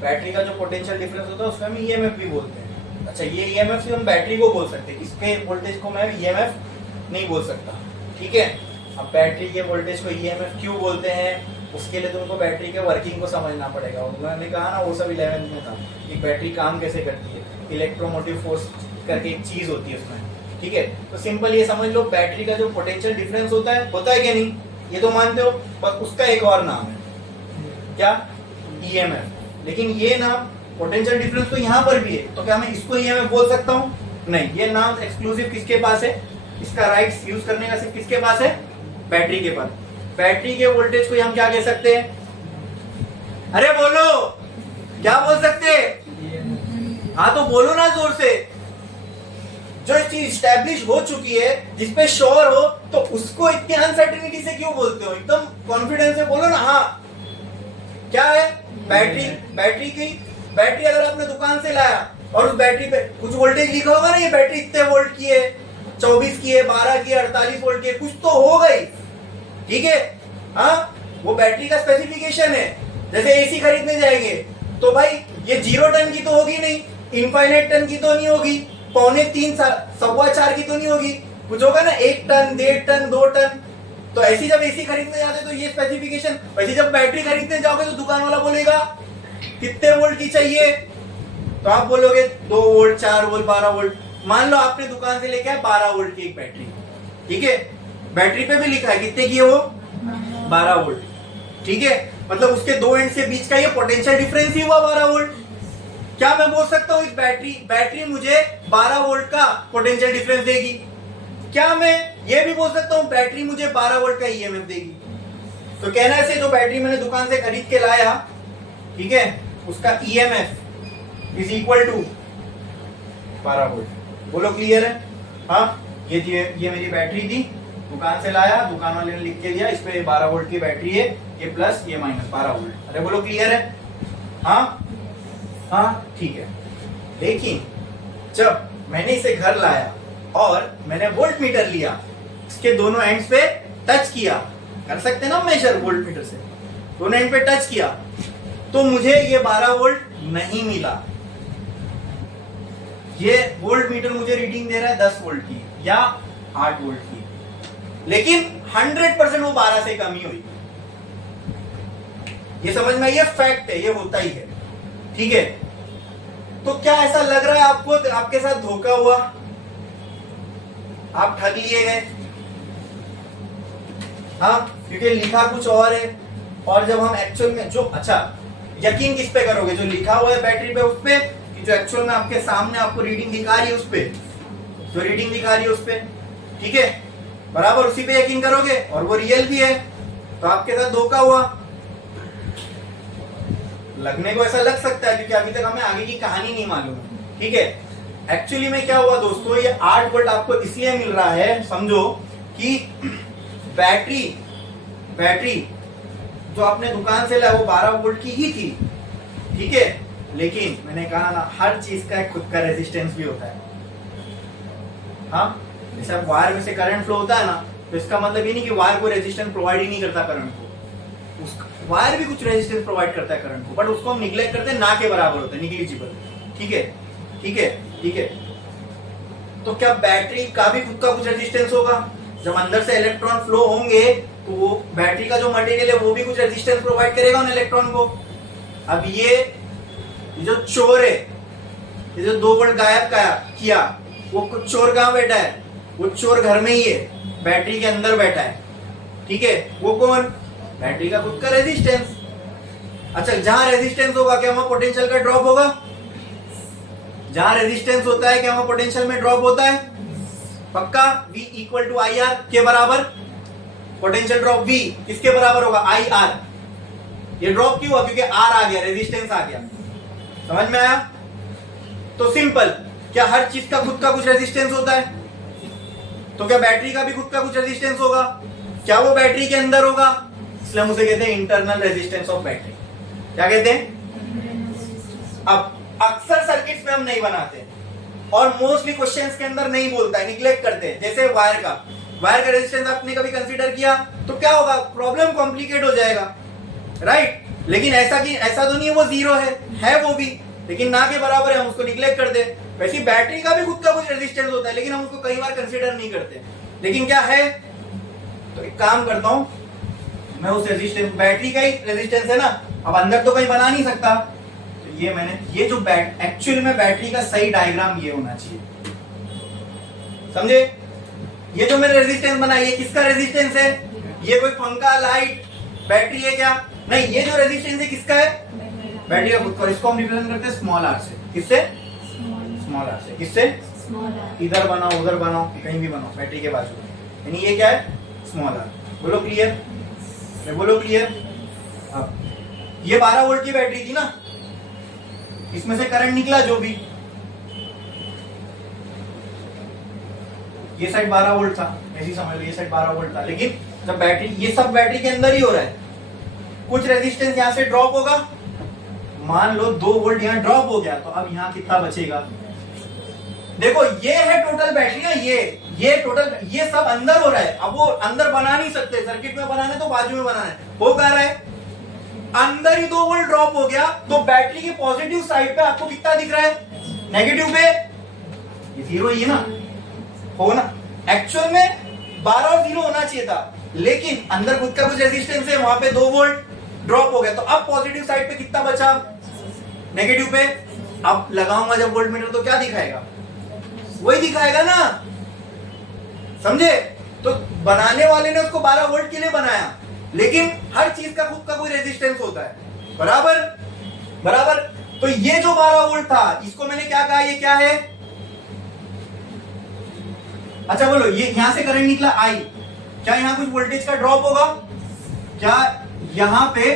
बैटरी का जो पोटेंशियल डिफरेंस होता है उसको हम ईएमएफ भी बोलते हैं। अच्छा, ये ईएमएफ से हम बैटरी को बोल सकते हैं, इसके वोल्टेज को मैं ईएमएफ नहीं बोल सकता, ठीक है। अब बैटरी के वोल्टेज को ईएमएफ क्यों बोलते हैं, उसके लिए तुमको बैटरी के वर्किंग को समझना पड़ेगा। उन्होंने कहा ना, वो सब 11th में था कि बैटरी काम कैसे करती है, इलेक्ट्रोमोटिव फोर्स करके एक चीज होती है उसमें, ठीक है। तो सिंपल ये समझ लो, बैटरी का जो पोटेंशियल डिफरेंस होता है क्या नहीं, ये तो मानते हो, पर उसका एक और नाम है, क्या? ईएमएफ। लेकिन ये नाम पोटेंशियल डिफरेंस तो यहाँ पर भी है, तो क्या मैं इसको ईएमएफ बोल सकता हूँ? नहीं, ये नाम एक्सक्लूसिव किसके पास है, इसका राइट्स यूज करने का सिर्फ किसके पास है? बैटरी के पास। बैटरी के वोल्टेज को हम क्या कह सकते हैं? अरे बोलो, क्या बोल सकते हैं? हाँ तो बोलो ना जोर से। जो चीज स्टैब्लिश हो चुकी है, जिसपे श्योर हो, तो उसको इतनी अनसर्टेनिटी से क्यों बोलते हो? एकदम कॉन्फिडेंस से बोलो ना। हाँ क्या है? बैटरी अगर आपने दुकान से लाया और उस बैटरी पे कुछ वोल्टेज लिखा होगा ना, ये बैटरी इतने वोल्ट की है, 24 की है, 12 की है, 48 वोल्ट की है, कुछ तो हो गई, ठीक है। हाँ, वो बैटरी का स्पेसिफिकेशन है। जैसे एसी खरीदने जाएंगे तो भाई ये 0 टन की तो होगी नहीं, इनफाइनाइट टन की तो नहीं होगी, 3.25 4.25 की तो नहीं होगी, कुछ होगा ना 1 टन 1.5 टन 2 टन। तो ऐसी जब एसी खरीदने जाते तो ये स्पेसिफिकेशन, वैसे जब बैटरी खरीदने जाओगे तो दुकान वाला बोलेगा कितने वोल्ट की चाहिए, तो आप बोलोगे 2 वोल्ट 4 वोल्ट 12 वोल्ट। मान लो आपने दुकान से लेके आए 12 वोल्ट की एक बैटरी, ठीक है। बैटरी पे भी लिखा है कितने की है वो? 12 वोल्ट, ठीक है। मतलब उसके दो एंड से बीच का ये पोटेंशियल डिफरेंस ही हुआ 12 वोल्ट, क्या मैं बोल सकता हूं इस बैटरी मुझे 12 वोल्ट का पोटेंशियल डिफरेंस देगी? क्या मैं ये भी बोल सकता हूं बैटरी मुझे 12 वोल्ट का ईएमएफ देगी? तो कहना से जो बैटरी मैंने दुकान से खरीद के लाया, ठीक है, उसका EMF is equal to 12 volt. बोलो क्लियर है? हाँ, ये मेरी बैटरी थी, दुकान से लाया, दुकान वाले ने लिख के दिया इस पे 12 वोल्ट की बैटरी है, ये प्लस ये माइनस 12 वोल्ट। अरे बोलो क्लियर है? हाँ हाँ ठीक है। लेकिन जब मैंने इसे घर लाया और मैंने वोल्ट मीटर लिया, इसके दोनों एंड्स पे टच किया, कर सकते ना मेजर वोल्ट मीटर से, दोनों एंड पे टच किया, तो मुझे ये 12 वोल्ट नहीं मिला। ये वोल्ट मीटर मुझे रीडिंग दे रहा है 10 वोल्ट की या 8 वोल्ट की, लेकिन 100% वो 12 से कम ही हुई। ये समझ में, ये फैक्ट है, ये होता ही है, ठीक है। तो क्या ऐसा लग रहा है आपको आपके साथ धोखा हुआ, आप ठग लिए गए? हाँ, क्योंकि लिखा कुछ और है और जब हम एक्चुअल में जो, अच्छा यकीन किस पे करोगे, जो लिखा हुआ है बैटरी पे उस पे, कि जो एक्चुअल में आपके सामने आपको रीडिंग दिखा रही है उस पे, जो रीडिंग दिखा रही है उस पे, ठीक है, बराबर उसी पे यकीन करोगे और वो रियल भी है, तो आपके साथ धोखा हुआ। लगने को ऐसा लग सकता है क्योंकि अभी तक हमें आगे की कहानी नहीं मालूम है, ठीक है। एक्चुअली में क्या हुआ दोस्तों, ये 8 वोल्ट आपको इसलिए मिल रहा है, समझो कि बैटरी जो आपने दुकान से लाया वो 12 वोल्ट की ही थी, ठीक है, लेकिन मैंने कहा ना हर चीज का एक खुद का रेजिस्टेंस भी होता है। हाँ, जैसे वायर में से करंट फ्लो होता है ना, तो इसका मतलब ये नहीं कि वायर को रेजिस्टेंस प्रोवाइड ही नहीं करता करंट को, वायर भी कुछ रेजिस्टेंस प्रोवाइड करता है करंट को, बट उसको हम निग्लेक्ट करते हैं, ना के बराबर होता है, निग्लिजिबल, ठीक है, ठीक है, ठीक है। तो क्या बैटरी का भी खुद का कुछ रेजिस्टेंस होगा? जब अंदर से इलेक्ट्रॉन फ्लो होंगे तो वो बैटरी का जो मटेरियल है वो भी कुछ रेजिस्टेंस प्रोवाइड करेगा उन इलेक्ट्रॉन को। अब ये जो चोर है, ये जो 2 वोल्ट गायब किया, वो कुछ चोर कहां बैठा है? वो चोर घर में ही है, बैटरी के अंदर बैठा है, ठीक है। वो कौन? बैटरी का खुद का रेजिस्टेंस। अच्छा, जहां रेजिस्टेंस होगा क्या वहां पोटेंशियल का ड्रॉप होगा? जहां रेजिस्टेंस होता है क्या वहां पोटेंशियल में ड्रॉप होता है? पक्का। V equal to I R के बराबर पोटेंशियल ड्रॉप V किसके बराबर होगा? I R. ये ड्रॉप क्यों हुआ? क्योंकि R आ गया, रेजिस्टेंस आ गया। समझ में आया? तो सिंपल, क्या हर चीज का खुद का कुछ रेजिस्टेंस होता है? तो क्या बैटरी का भी खुद का कुछ रेजिस्टेंस होगा? क्या वो बैटरी के अंदर होगा? इसलिए हम उसे कहते हैं इंटरनल रेजिस्टेंस ऑफ बैटरी। क्या कहते हैं? अब अक्सर सर्किट्स में हम नहीं बनाते और मोस्टली क्वेश्चंस के अंदर नहीं बोलता है, निग्लेक्ट करते हैं। जैसे वायर का रेजिस्टेंस आपने कभी कंसीडर किया तो क्या होगा? प्रॉब्लम कॉम्प्लिकेट हो जाएगा, राइट। लेकिन ऐसा तो नहीं है वो जीरो है वो भी, लेकिन ना के बराबर है, हम उसको निग्लेक्ट करते हैं। वैसे बैटरी का भी खुद का कुछ रेजिस्टेंस होता है, लेकिन हम उसको कई बार कंसीडर नहीं करते। लेकिन क्या है, तो एक काम करता हूं मैं, उस रेजिस्टेंस, बैटरी का ही रेजिस्टेंस है ना, अब अंदर तो कहीं बना नहीं सकता, तो ये जो एक्चुअल में बैटरी का सही डायग्राम ये होना चाहिए, समझे? ये जो मैंने रेजिस्टेंस बनाया, ये किसका रेजिस्टेंस है? ये कोई पंखा, लाइट, बैटरी है क्या? नहीं, ये जो रेजिस्टेंस है किसका है? बैटरी का खुद का। इसको हम रिप्रेजेंट करते हैं स्मॉल आर से। किससे? स्मॉल आर से। किससे? इधर बनाओ, उधर बनाओ, कहीं भी बनाओ, बैटरी के बाजू में, यानी ये क्या है? Small R. बोलो क्लियर? बोलो क्लियर? अब ये 12 वोल्ट की बैटरी थी ना, इसमें से करंट निकला जो भी, ये साइड 12 वोल्ट था, ऐसी समझ लो, ये साइड 12 वोल्ट था, लेकिन जब बैटरी, ये सब बैटरी के अंदर ही हो रहा है, कुछ रेजिस्टेंस यहां से ड्रॉप होगा, मान लो 2 वोल्ट यहां ड्रॉप हो गया, तो अब यहां कितना बचेगा? देखो ये है टोटल बैटरी ना, ये टोटल, ये सब अंदर हो रहा है। अब वो अंदर बना नहीं सकते, सर्किट में बनाने तो बाजू में बनाना है, हो क्या रहा है? अंदर ही 2 वोल्ट ड्रॉप हो गया, तो बैटरी के पॉजिटिव साइड पे आपको कितना दिख रहा है? नेगेटिव पे ये 0 ही है ना, हो ना। एक्चुअल में 12 और 0 होना चाहिए था, लेकिन अंदर खुद का कुछ रेजिस्टेंस है, वहां पे 2 वोल्ट ड्रॉप हो गया, तो अब पॉजिटिव साइड पे कितना बचा? नेगेटिव पे। अब लगाऊंगा जब वोल्ट मीटर तो क्या दिखाएगा? वही दिखाएगा ना, समझे? तो बनाने वाले ने उसको 12 वोल्ट के लिए बनाया, लेकिन हर चीज का खुद का कोई रेजिस्टेंस होता है, बराबर बराबर। तो ये जो 12 वोल्ट था इसको मैंने क्या कहा, ये क्या है? अच्छा बोलो, ये यहां से करंट निकला I, क्या यहां कुछ वोल्टेज का ड्रॉप होगा? क्या यहां पे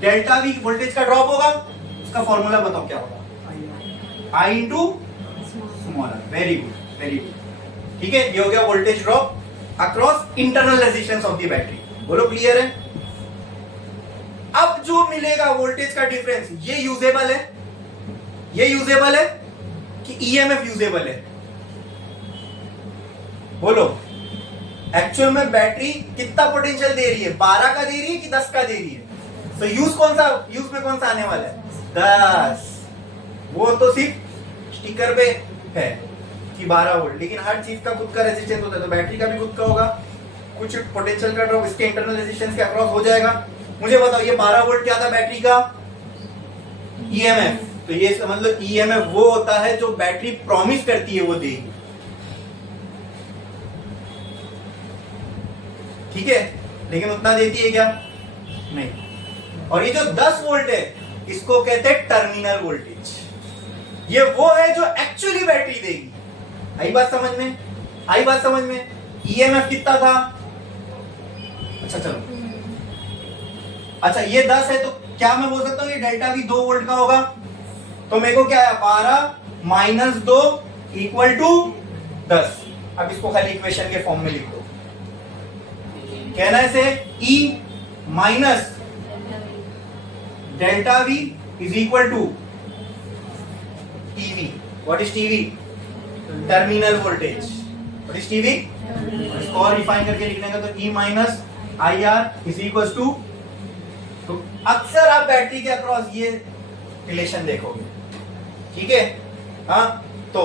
डेल्टा V वोल्टेज का ड्रॉप होगा? उसका फॉर्मूला बताओ क्या होगा? I into smaller. Very good, very good. ठीक है, ये हो गया voltage drop across internal resistance of the battery. बोलो क्लियर है? अब जो मिलेगा वोल्टेज का डिफरेंस, ये यूजेबल है, ये यूजेबल है कि ईएमएफ यूजेबल है? बोलो, एक्चुअल में बैटरी कितना पोटेंशियल दे रही है? 12 का दे रही है कि 10 का दे रही है? तो यूज कौन सा, यूज में कौन सा आने वाला है? 10। वो तो सिर्फ स्टिकर पे है कि 12 वोल्ट, लेकिन हर चीज का खुद का रेजिस्टेंस होता है, तो बैटरी का भी खुद का होगा। कुछ पोटेंशियल का ड्रॉप इसके इंटरनल रेजिस्टेंस के अक्रॉस हो जाएगा। मुझे बताओ, ये 12 वोल्ट क्या था बैटरी का? ईएमएफ। तो ये समझ लो, ईएमएफ वो होता है जो बैटरी प्रॉमिस करती है वो देगी। ठीक है, लेकिन उतना देती है क्या? नहीं। और ये जो 10 वोल्ट है इसको कहते हैं टर्मिनल वोल्टेज। ये वो है जो एक्चुअली बैटरी देगी। आई बात समझ में? आई बात समझ में? ईएमएफ कितना था? अच्छा चलो, अच्छा ये 10 है तो क्या मैं बोल सकता हूं ये डेल्टा V 2 वोल्ट का होगा? तो मेरे को क्या है, 12 माइनस 2 इक्वल टू 10। अब इसको खाली इक्वेशन के फॉर्म में लिख दो। कहना है से E minus delta V is equal to TV. What is TV? Terminal voltage. What is TV? इसको और रिफाइन करके लिखने का तो E minus I R is equal to, तो अक्सर आप बैटरी के अक्रॉस ये रिलेशन देखोगे। ठीक है, हाँ। तो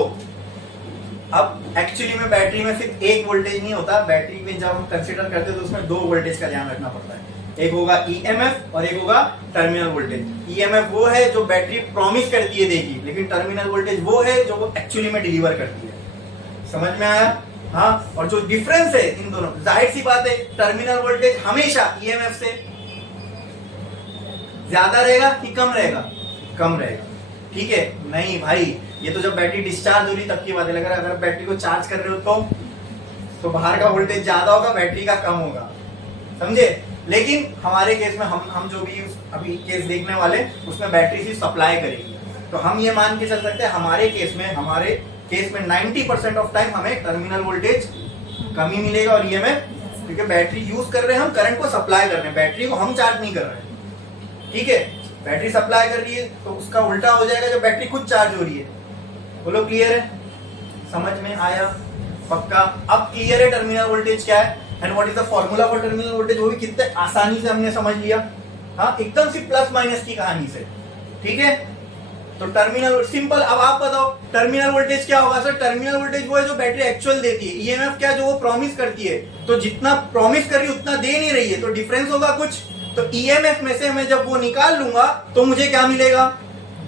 अब एक्चुअली में बैटरी में सिर्फ एक वोल्टेज नहीं होता, बैटरी में जब हम कंसीडर करते हैं तो उसमें 2 वोल्टेज का ध्यान रखना पड़ता है। एक होगा ईएमएफ और एक होगा टर्मिनल वोल्टेज। ईएमएफ वो है जो बैटरी प्रॉमिस करती है देगी, लेकिन टर्मिनल वोल्टेज वो है जो वो एक्चुअली में डिलीवर करती है। समझ में आया? हाँ। और जो डिफरेंस है इन दोनों, जाहिर सी बात है टर्मिनल वोल्टेज हमेशा ईएमएफ से ज्यादा रहेगा कि कम रहेगा? कम रहेगा। ठीक है, नहीं भाई, ये तो जब बैटरी डिस्चार्ज हो रही तब की बात है। अगर बैटरी को चार्ज कर रहे हो तो बाहर का वोल्टेज ज्यादा होगा, बैटरी का कम होगा। समझे? लेकिन हमारे केस में हम जो भी अभी केस देखने वाले उसमें बैटरी से सप्लाई करेगी, तो हम ये मान के चल सकते हैं हमारे केस में 90% ऑफ टाइम हमें टर्मिनल वोल्टेज कम ही मिलेगा और ईएमएफ, क्योंकि बैटरी यूज कर रहे हैं हम, करंट को सप्लाई कर रहे हैं, बैटरी को हम चार्ज नहीं कर रहे हैं। ठीक है, बैटरी सप्लाई कर रही है तो उसका उल्टा हो जाएगा जब बैटरी खुद चार्ज हो रही है। बोलो क्लियर है? समझ में आया? पक्का? अब क्लियर है टर्मिनल वोल्टेज क्या है and what is the formula for terminal voltage, वो भी कितने आसानी से हमने समझ लिया। हाँ, एकदम सी प्लस माइनस की कहानी से। ठीक है, तो टर्मिनल सिंपल। अब आप बताओ टर्मिनल वोल्टेज क्या होगा? सर टर्मिनल वोल्टेज वो है जो बैटरी एक्चुअल देती है। ईएमएफ क्या, जो वो प्रॉमिस करती है। तो जितना प्रॉमिस कर रही है उतना दे नहीं रही है, तो डिफरेंस होगा कुछ। तो ईएमएफ में से मैं जब वो निकाल लूंगा तो मुझे क्या मिलेगा?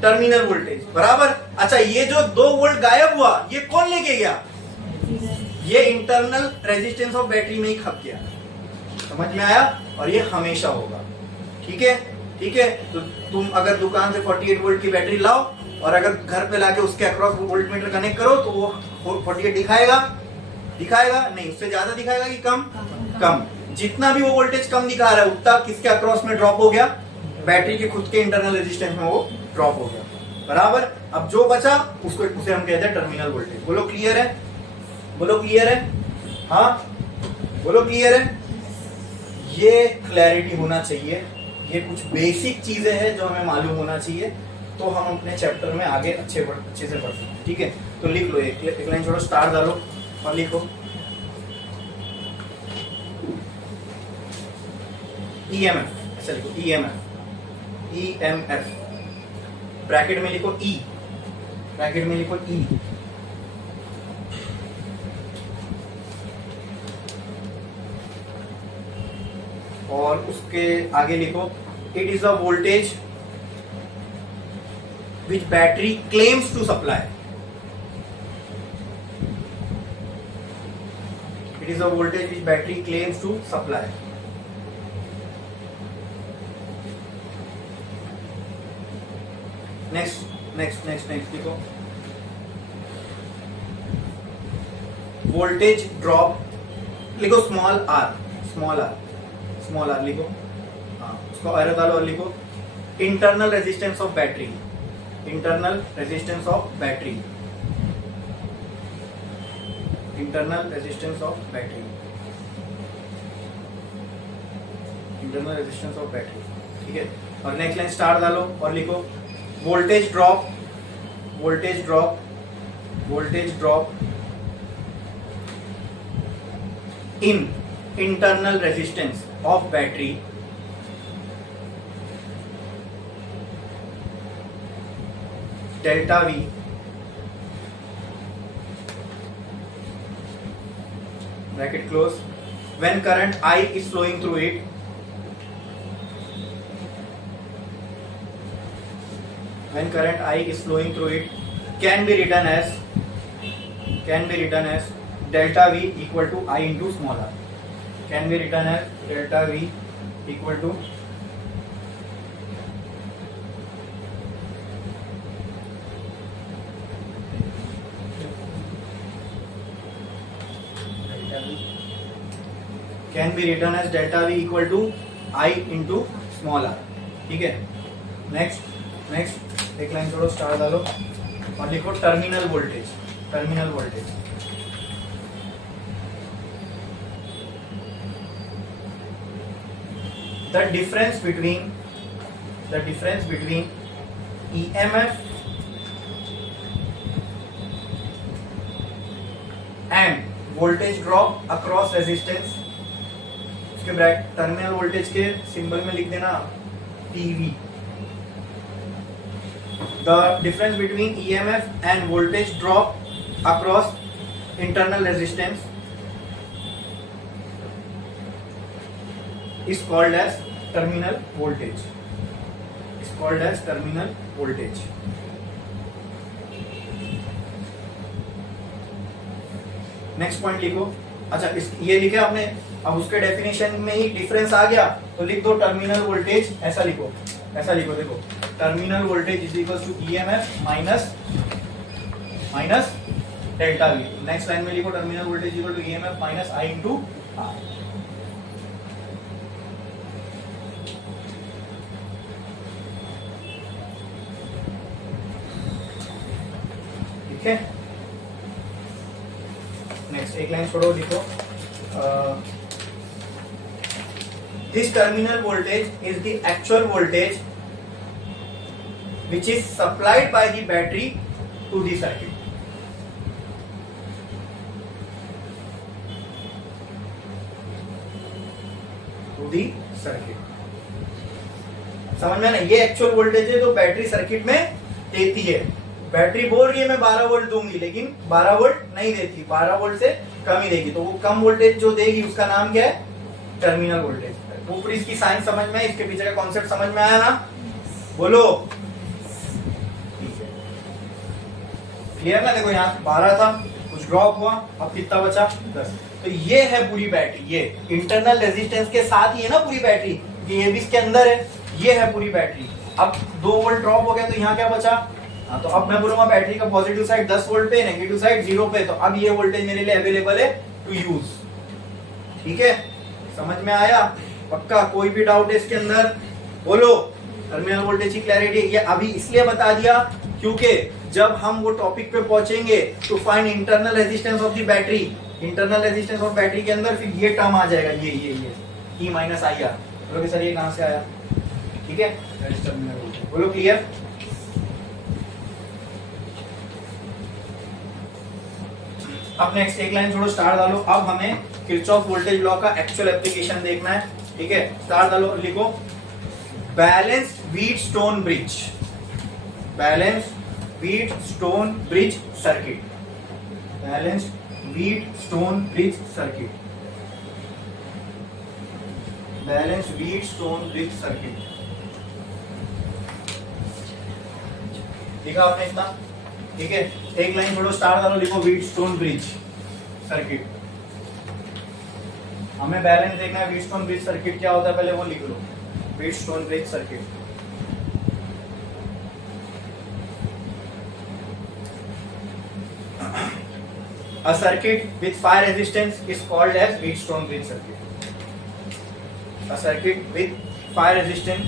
टर्मिनल वोल्टेज बराबर। अच्छा, ये जो 2 वोल्ट गायब हुआ ये कौन लेके गया? ये इंटरनल रेजिस्टेंस ऑफ बैटरी में ही खप गया। समझ में आया? और ये हमेशा होगा। ठीक है, ठीक है। तो तुम अगर दुकान से 48 वोल्ट की बैटरी लाओ और अगर घर पे लाके उसके अक्रॉस वोल्ट मीटर कनेक्ट करो तो वो 48 दिखाएगा? दिखाएगा नहीं, उससे ज्यादा दिखाएगा कि कम? कम। जितना भी वो वोल्टेज कम दिखा रहा है उतना किसके अक्रॉस में ड्रॉप हो गया? बैटरी के खुद के इंटरनल रेजिस्टेंस में वो ड्रॉप हो गया। बराबर। अब जो बचा उसे हम कहते हैं टर्मिनल वोल्टेज। बोलो क्लियर है? बोलो क्लियर है? हाँ, बोलो क्लियर है? ये क्लैरिटी होना चाहिए। ये कुछ बेसिक चीजें हैं जो हमें मालूम होना चाहिए, तो हम अपने चैप्टर में आगे अच्छे से पढ़ सकते हैं। ठीक है, तो लिख लो, एक लाइन छोड़ो, स्टार डालो और लिखो ईएमएफ। ऐसा लिखो ईएमएफ, ईएमएफ ब्रैकेट में लिखो ई, ब्रैकेट में लिखो ई। और उसके आगे लिखो it is a voltage which battery claims to supply. It is a voltage which battery claims to supply. Next next next next लिखो, वोल्टेज ड्रॉप लिखो small R, small R, small R लिखो, हाँ उसको एरो डालो और लिखो internal resistance of battery, internal resistance of battery, internal resistance of battery, internal resistance of battery, ठीक है। और नेक्स्ट लाइन स्टार डालो और लिखो voltage drop, voltage drop, voltage drop in internal resistance of battery delta we bracket close when current I is flowing through it, when current I is flowing through it can be written as delta V equal to I into small r, can be written as delta V equal to can be written as delta V equal to I into small r, ठीक है। Next next एक line छोड़ो, star डालो और लिखो terminal voltage, terminal voltage the difference between EMF and voltage drop across resistance, उसके bracket terminal voltage के symbol में लिख देना PV, the difference between EMF and voltage drop across internal resistance is called as terminal voltage, is called as terminal voltage। Next point लिखो, अच्छा इस ये लिखे आपने, अब उसके डेफिनेशन में ही डिफरेंस आ गया तो लिख दो टर्मिनल वोल्टेज, ऐसा लिखो, ऐसा लिखो, देखो terminal voltage is equal to EMF minus minus delta V. Next line में लिखो terminal voltage equal to EMF minus I into R. ठीक है, नेक्स्ट एक लाइन छोड़ो, लिखो this terminal voltage is the actual voltage which is supplied by the battery to the circuit, to the circuit। समझ में ना, ये एक्चुअल वोल्टेज है तो बैटरी सर्किट में देती है। बैटरी बोल रही है मैं 12 वोल्ट दूंगी, लेकिन 12 वोल्ट नहीं देती, 12 वोल्ट से कम ही देगी, तो वो कम वोल्टेज जो देगी उसका नाम क्या है, टर्मिनल वोल्टेज। ऊपर इसकी साइंस समझ में, इसके पीछे का कॉन्सेप्ट समझ में आया ना, बोलो क्लियर ना। देखो यहाँ 12 था, कुछ ड्रॉप हुआ, अब कितना बचा 10। तो ये है पूरी बैटरी, ये इंटरनल रेजिस्टेंस के साथ ही है ना पूरी बैटरी, ये भी इसके अंदर है, ये है पूरी बैटरी। अब 2 वोल्ट ड्रॉप हो गया तो यहाँ क्या बचा, हाँ तो अब मैं बोलूंगा बैटरी का पॉजिटिव साइड 10 वोल्ट पे, नेगेटिव साइड 0 पे, तो अब ये वोल्टेज मेरे लिए अवेलेबल है टू यूज। ठीक है, समझ में आया पक्का? कोई भी डाउट है इसके अंदर, बोलो। टर्मिनल वोल्टेज की क्लैरिटी ये अभी इसलिए बता दिया क्योंकि जब हम वो टॉपिक पे पहुंचेंगे तो find internal resistance of the battery, internal resistance of battery के अंदर फिर ये टर्म आ जाएगा, ये E माइनस आई आर। बोलो सर ये कहां से आया? ठीक है, बोलो क्लियर? अब नेक्स्ट एक लाइन छोड़ो, स्टार डालो। अब हमें किरचॉफ वोल्टेज लॉ का एक्चुअल एप्लीकेशन देखना है। ठीक है, स्टार डालो, लिखो balanced Wheatstone bridge, balanced Wheatstone bridge circuit, balanced Wheatstone bridge circuit, balanced Wheatstone bridge circuit. लिखा आपने इतना? ठीक है, एक लाइन छोड़ो, स्टार डालो, लिखो व्हीटस्टोन ब्रिज सर्किट। हमें बैलेंस देखना है, व्हीटस्टोन ब्रिज सर्किट क्या होता है पहले वो लिख लो। Wheatstone bridge circuit, A circuit with fire resistance is called as Wheatstone bridge circuit. A circuit with fire resistance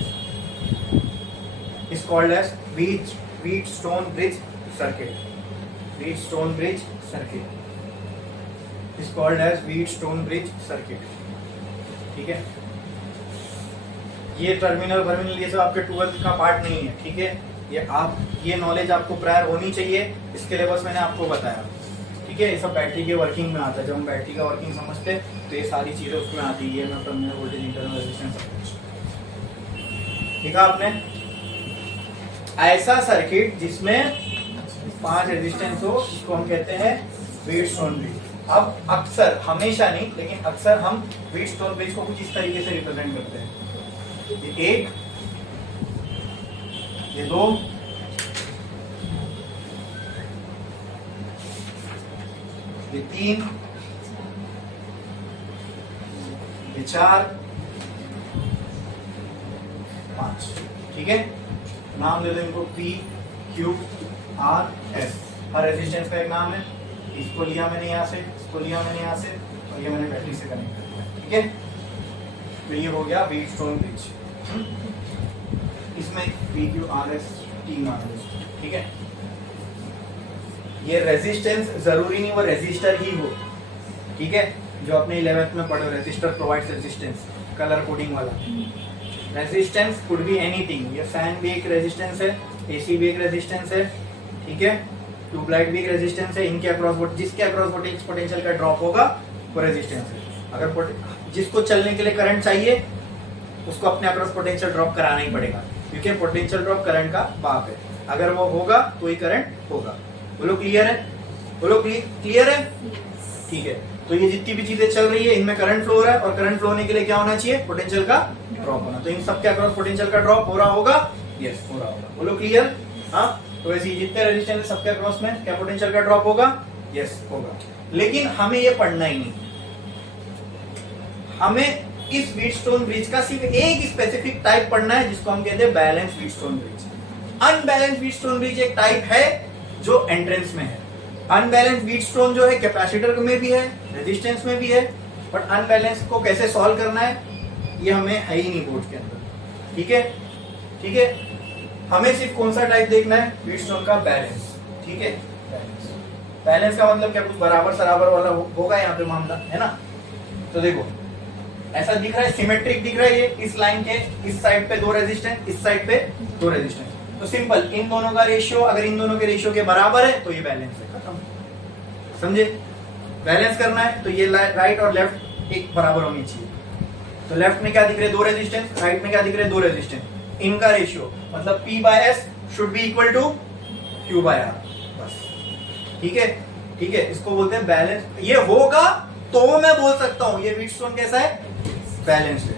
is called as Wheatstone bridge circuit. Wheatstone bridge circuit is called as Wheatstone bridge circuit. ठीक है, ये terminal वर्मिनल ये सब आपके 12th का part नहीं है, ठीक है। ये नॉलेज आपको प्रायर होनी चाहिए, इसके लिए बस मैंने आपको बताया, ठीक है। ये सब बैटरी के वर्किंग में आता है, जब हम बैटरी का वर्किंग समझते हैं तो ये सारी चीजें उसमें आती है। मैं टर्मिनल वोल्टेज, इंटरनल रेजिस्टेंस, सब कुछ ठीक है आपने। ऐसा सर्किट जिसमें 5 रेजिस्टेंस हो, इसको हम कहते हैं व्हीटस्टोन ब्रिज। अब अक्सर, हमेशा नहीं लेकिन अक्सर हम व्हीटस्टोन ब्रिज को कुछ इस तरीके से रिप्रेजेंट करते हैं, ये 1, ये 2, ये 3, ये 4, 5, ठीक है। नाम दे दो इनको P, Q, R, S। हर रेजिस्टेंस का एक नाम है। इसको लिया मैंने यहाँ से, इसको लिया मैंने यहाँ से, और ये मैंने बैटरी से कनेक्ट कर दिया, ठीक है। तो ये हो गया व्हीटस्टोन ब्रिज। इसमें P, Q, R, S 3 नाम है, ठीक है। ये रेजिस्टेंस जरूरी नहीं वो रेजिस्टर ही हो, ठीक है। जो अपने 11th में पढ़े, resistor provides resistance, colour coding वाला। Resistance could be anything. ये फैन भी एक रेजिस्टेंस है, एसी भी एक रेजिस्टेंस है, ठीक है। ट्यूबलाइट भी एक रेजिस्टेंस है। इनके अक्रॉस, जिसके अक्रॉस पोटेंशियल का ड्रॉप होगा वो रेजिस्टेंस है। अगर जिसको चलने के लिए करंट चाहिए उसको अपने अक्रॉस पोटेंशियल ड्रॉप कराना ही पड़ेगा, क्योंकि पोटेंशियल ड्रॉप करंट का बाप है। अगर वो होगा तो ही करंट होगा। बोलो क्लियर है? बोलो क्लियर है? ठीक है। तो ये जितनी भी चीजें चल रही है इनमें करंट फ्लो हो रहा है, और करंट फ्लो होने के लिए क्या होना चाहिए? पोटेंशियल का ड्रॉप होना। तो इन सबके अक्रॉस पोटेंशियल का ड्रॉप हो रहा होगा? यस, हो रहा होगा। बोलो क्लियर? हाँ। तो वैसे जितने रेजिस्टेंस है सबके अक्रॉस में क्या पोटेंशियल का ड्रॉप होगा? यस, होगा। लेकिन हमें ये पढ़ना ही नहीं, हमें इस व्हीटस्टोन ब्रिज का सिर्फ एक स्पेसिफिक टाइप पढ़ना है, जिसको हम कहते हैं balance Wheatstone bridge. Unbalance Wheatstone bridge एक टाइप है जो एंट्रेंस में है। अनबैलेंस व्हीटस्टोन जो है कैपेसिटर में भी है, रेजिस्टेंस में भी है, बट अनबैलेंस को कैसे सॉल्व करना है ये हमें है ही नहीं बोर्ड के अंदर, ठीक है। ठीक है, हमें सिर्फ कौन सा टाइप देखना है? व्हीटस्टोन का बैलेंस, ठीक है। बैलेंस का मतलब क्या? कुछ बराबर सराबर वाला होगा यहाँ पे मामला, है ना। तो देखो ऐसा दिख रहा है, सिमेट्रिक दिख रहा है। ये इस लाइन के इस साइड पे 2 रेजिस्टेंस, इस साइड पे 2 रेजिस्टेंस। तो सिंपल, इन दोनों का रेशियो अगर इन दोनों के रेशियो के बराबर है तो ये बैलेंस है, खत्म। समझे? बैलेंस करना है तो ये राइट और लेफ्ट एक बराबर होनी चाहिए। तो लेफ्ट में क्या दिख रहे? 2 रेजिस्टेंस, राइट में क्या दिख रहे? 2 रेजिस्टेंस। इनका रेशियो मतलब P/S should be equal to Q/R, बस, ठीक है। ठीक है, इसको बोलते हैं बैलेंस। ये होगा तो मैं बोल सकता हूं ये व्हीटस्टोन कैसा है? बैलेंस है।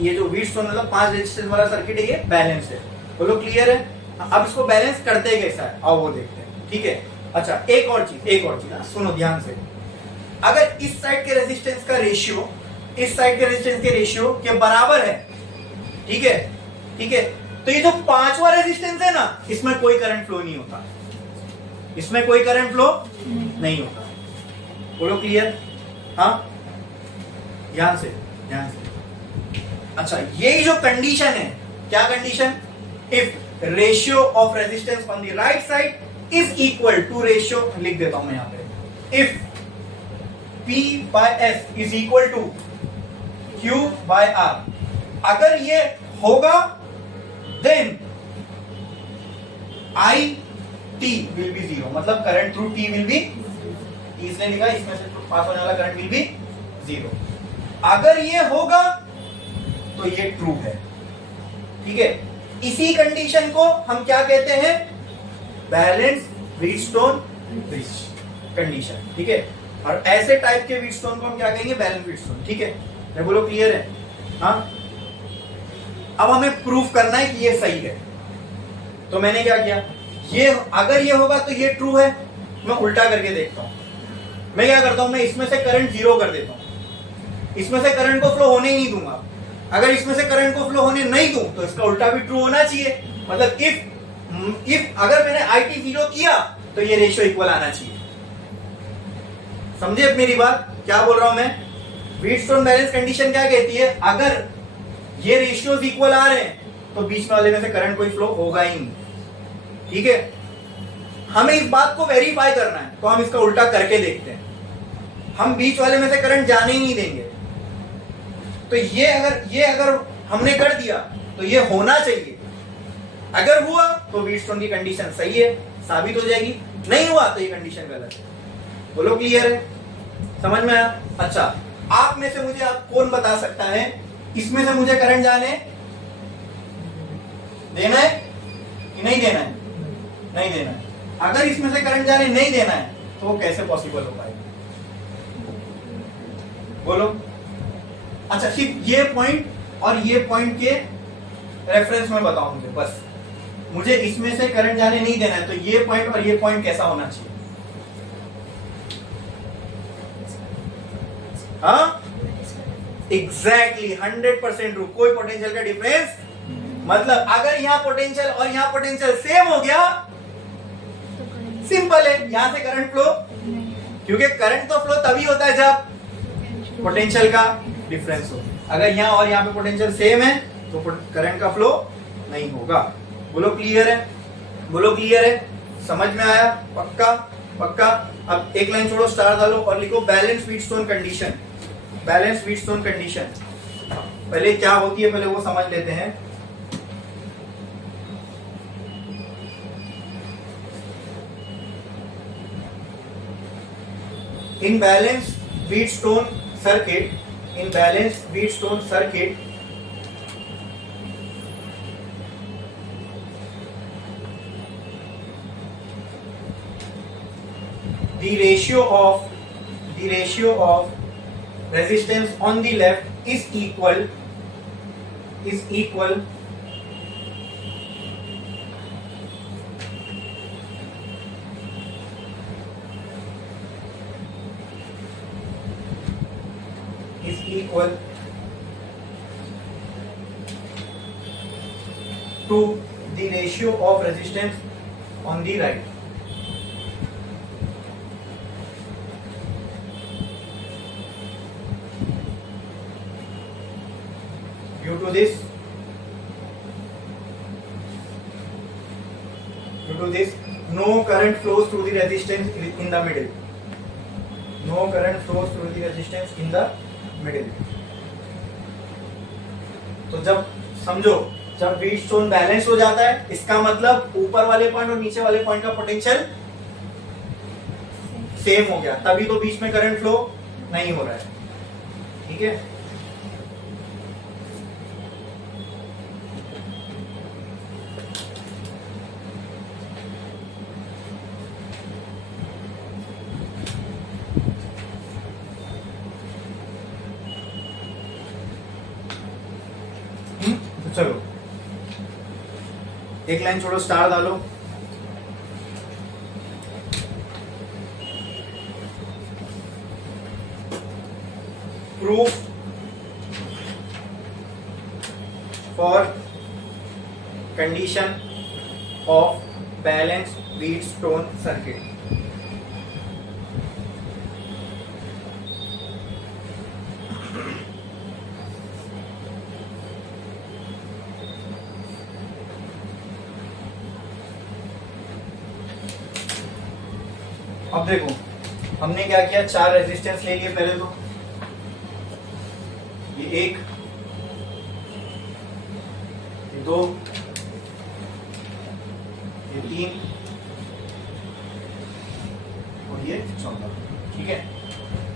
ये जो व्हीटस्टोन मतलब 5 रेजिस्टेंस वाला सर्किट है, ये बैलेंस है। बोलो क्लियर है? अब इसको बैलेंस करते कैसा है, आओ वो देखते हैं, ठीक है। अच्छा, एक और चीज सुनो ध्यान से। अगर इस साइड के रेजिस्टेंस का रेशियो इस साइड के रेजिस्टेंस के रेशियो के बराबर है, ठीक है, ठीक है, तो ये जो 5वां रेजिस्टेंस है ना, इसमें कोई करंट फ्लो नहीं होता, इसमें कोई करंट फ्लो नहीं होता। बोलो क्लियर? हाँ, ध्यान से। अच्छा, यही जो कंडीशन है, क्या condition? If ratio of resistance on the right side is equal to ratio, लिख देता हूं मैं यहां पे, if P/S is equal to Q/R, अगर ये होगा देन IT विल बी 0, मतलब current through T will be, इसने लिखा इसमें से पास होने वाला करंट विल बी 0। अगर ये होगा तो ये ट्रू है, ठीक है। इसी कंडीशन को हम क्या कहते हैं? बैलेंस व्हीटस्टोन ब्रिज कंडीशन, ठीक है। और ऐसे टाइप के व्हीटस्टोन को हम क्या कहेंगे? बैलेंस व्हीटस्टोन, ठीक है। मैं बोलो क्लियर है? हाँ। अब हमें प्रूफ करना है कि ये सही है। तो मैंने क्या किया, ये अगर ये होगा तो ये ट्रू है, मैं उल्टा करके देखता हूं। मैं क्या करता हूं, मैं इसमें से करंट 0 कर देता हूं, इसमें से करंट को फ्लो होने ही नहीं दूंगा। अगर इसमें से करंट को फ्लो होने नहीं दूं तो इसका उल्टा भी ट्रू होना चाहिए। मतलब इफ अगर मैंने IT 0 किया तो ये रेशियो इक्वल आना चाहिए। समझे अब मेरी बात क्या बोल रहा हूं मैं? व्हीटस्टोन बैलेंस कंडीशन क्या कहती है? अगर ये रेशियोज इक्वल आ रहे हैं तो बीच वाले में से करंट कोई फ्लो होगा ही नहीं। ठीक है, हमें इस बात को वेरीफाई करना है, तो हम इसका उल्टा करके देखते हैं। हम बीच वाले में से करंट जाने ही नहीं देंगे। तो ये अगर हमने कर दिया तो ये होना चाहिए। अगर हुआ तो व्हीटस्टोन की कंडीशन सही है, साबित हो जाएगी। नहीं हुआ तो ये कंडीशन गलत है। बोलो क्लियर है? समझ में आया? अच्छा, आप में से मुझे आप कौन बता सकता है इसमें से मुझे करंट जाने देना है कि नहीं देना है? नहीं देना है। अगर इसमें से करंट जाने नहीं देना है तो वो कैसे पॉसिबल हो पाएगा? बोलो। अच्छा, सिर्फ ये पॉइंट और ये पॉइंट के रेफरेंस में बताओ मुझे, बस मुझे इसमें से करंट जाने नहीं देना है, तो ये पॉइंट और ये पॉइंट कैसा होना चाहिए? हाँ, एग्जैक्टली 100% ट्रू। कोई पोटेंशियल का डिफरेंस, मतलब अगर यहाँ पोटेंशियल और यहाँ पोटेंशियल सेम हो गया, सिंपल है, यहां से करंट फ्लो, क्योंकि करंट तो फ्लो तभी होता है जब पोटेंशियल का डिफरेंस हो। अगर यहाँ और यहाँ पे पोटेंशियल सेम है तो करंट का फ्लो नहीं होगा। बोलो क्लियर है? बोलो क्लियर है? समझ में आया? पक्का? पक्का। अब एक लाइन छोड़ो, स्टार डालो और लिखो balance Wheatstone condition. Balance Wheatstone condition पहले क्या होती है, पहले वो समझ लेते हैं। In balanced Wheatstone circuit, the ratio of resistance on the left is equal to the ratio of resistance on the right. Due to this, no current flows through the resistance in the middle. No current flows through the resistance in the middle. तो जब समझो, जब Wheatstone balance हो जाता है, इसका मतलब ऊपर वाले पॉइंट और नीचे वाले पॉइंट का पोटेंशियल सेम हो गया, तभी तो बीच में करंट फ्लो नहीं हो रहा है। ठीक है, चलो एक लाइन छोड़ो, स्टार डालो। Proof for condition of balance Wheatstone circuit. अब देखो, हमने क्या किया, 4 रेजिस्टेंस ले लिए पहले तो। ये 1, ये 2, ये 3 और ये 14। ठीक है,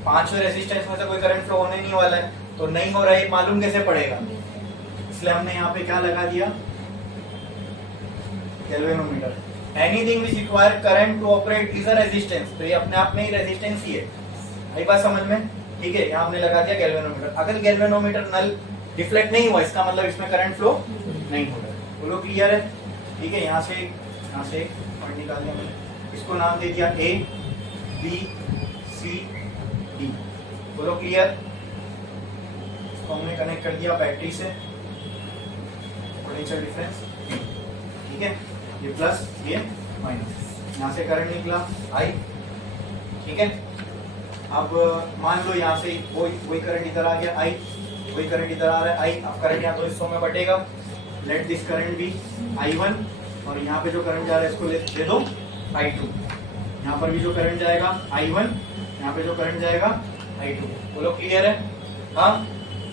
5वें रेजिस्टेंस में से कोई करंट फ्लो होने नहीं वाला है, तो नहीं हो रहा है मालूम कैसे पड़ेगा? इसलिए हमने यहाँ पे क्या लगा दिया, galvanometer. Anything which require current to operate is a resistance, तो ये अपने आप में ही रेजिस्टेंस ही है। आई बात समझ में? ठीक है, यहाँ हमने लगा दिया गैल्वेनोमीटर। अगर गैल्वेनोमीटर नल डिफ्लेक्ट नहीं हुआ, इसका मतलब इसमें करंट फ्लो नहीं हो रहा है। बोलो क्लियर है? ठीक है, यहाँ से पॉइंट निकाल दिया मैंने, इसको नाम दे दिया ए बी सी डी। बोलो क्लियर? इसको हमने कनेक्ट कर दिया बैटरी से, पोटेंशियल डिफरेंस। ठीक है, ये प्लस ये माइनस, यहाँ से करंट निकला आई। ठीक है, अब मान लो यहाँ से वही करंट इधर आ गया आई, वही करंट इधर आ रहा है आई। अब करंट यहाँ दो हिस्सों में बटेगा, let this current be I1, और यहाँ पे जो करंट जा रहा है इसको दे दो I2। यहाँ पर भी जो करंट जाएगा I1, यहाँ पे जो करंट जाएगा I2। बोलो क्लियर है? हाँ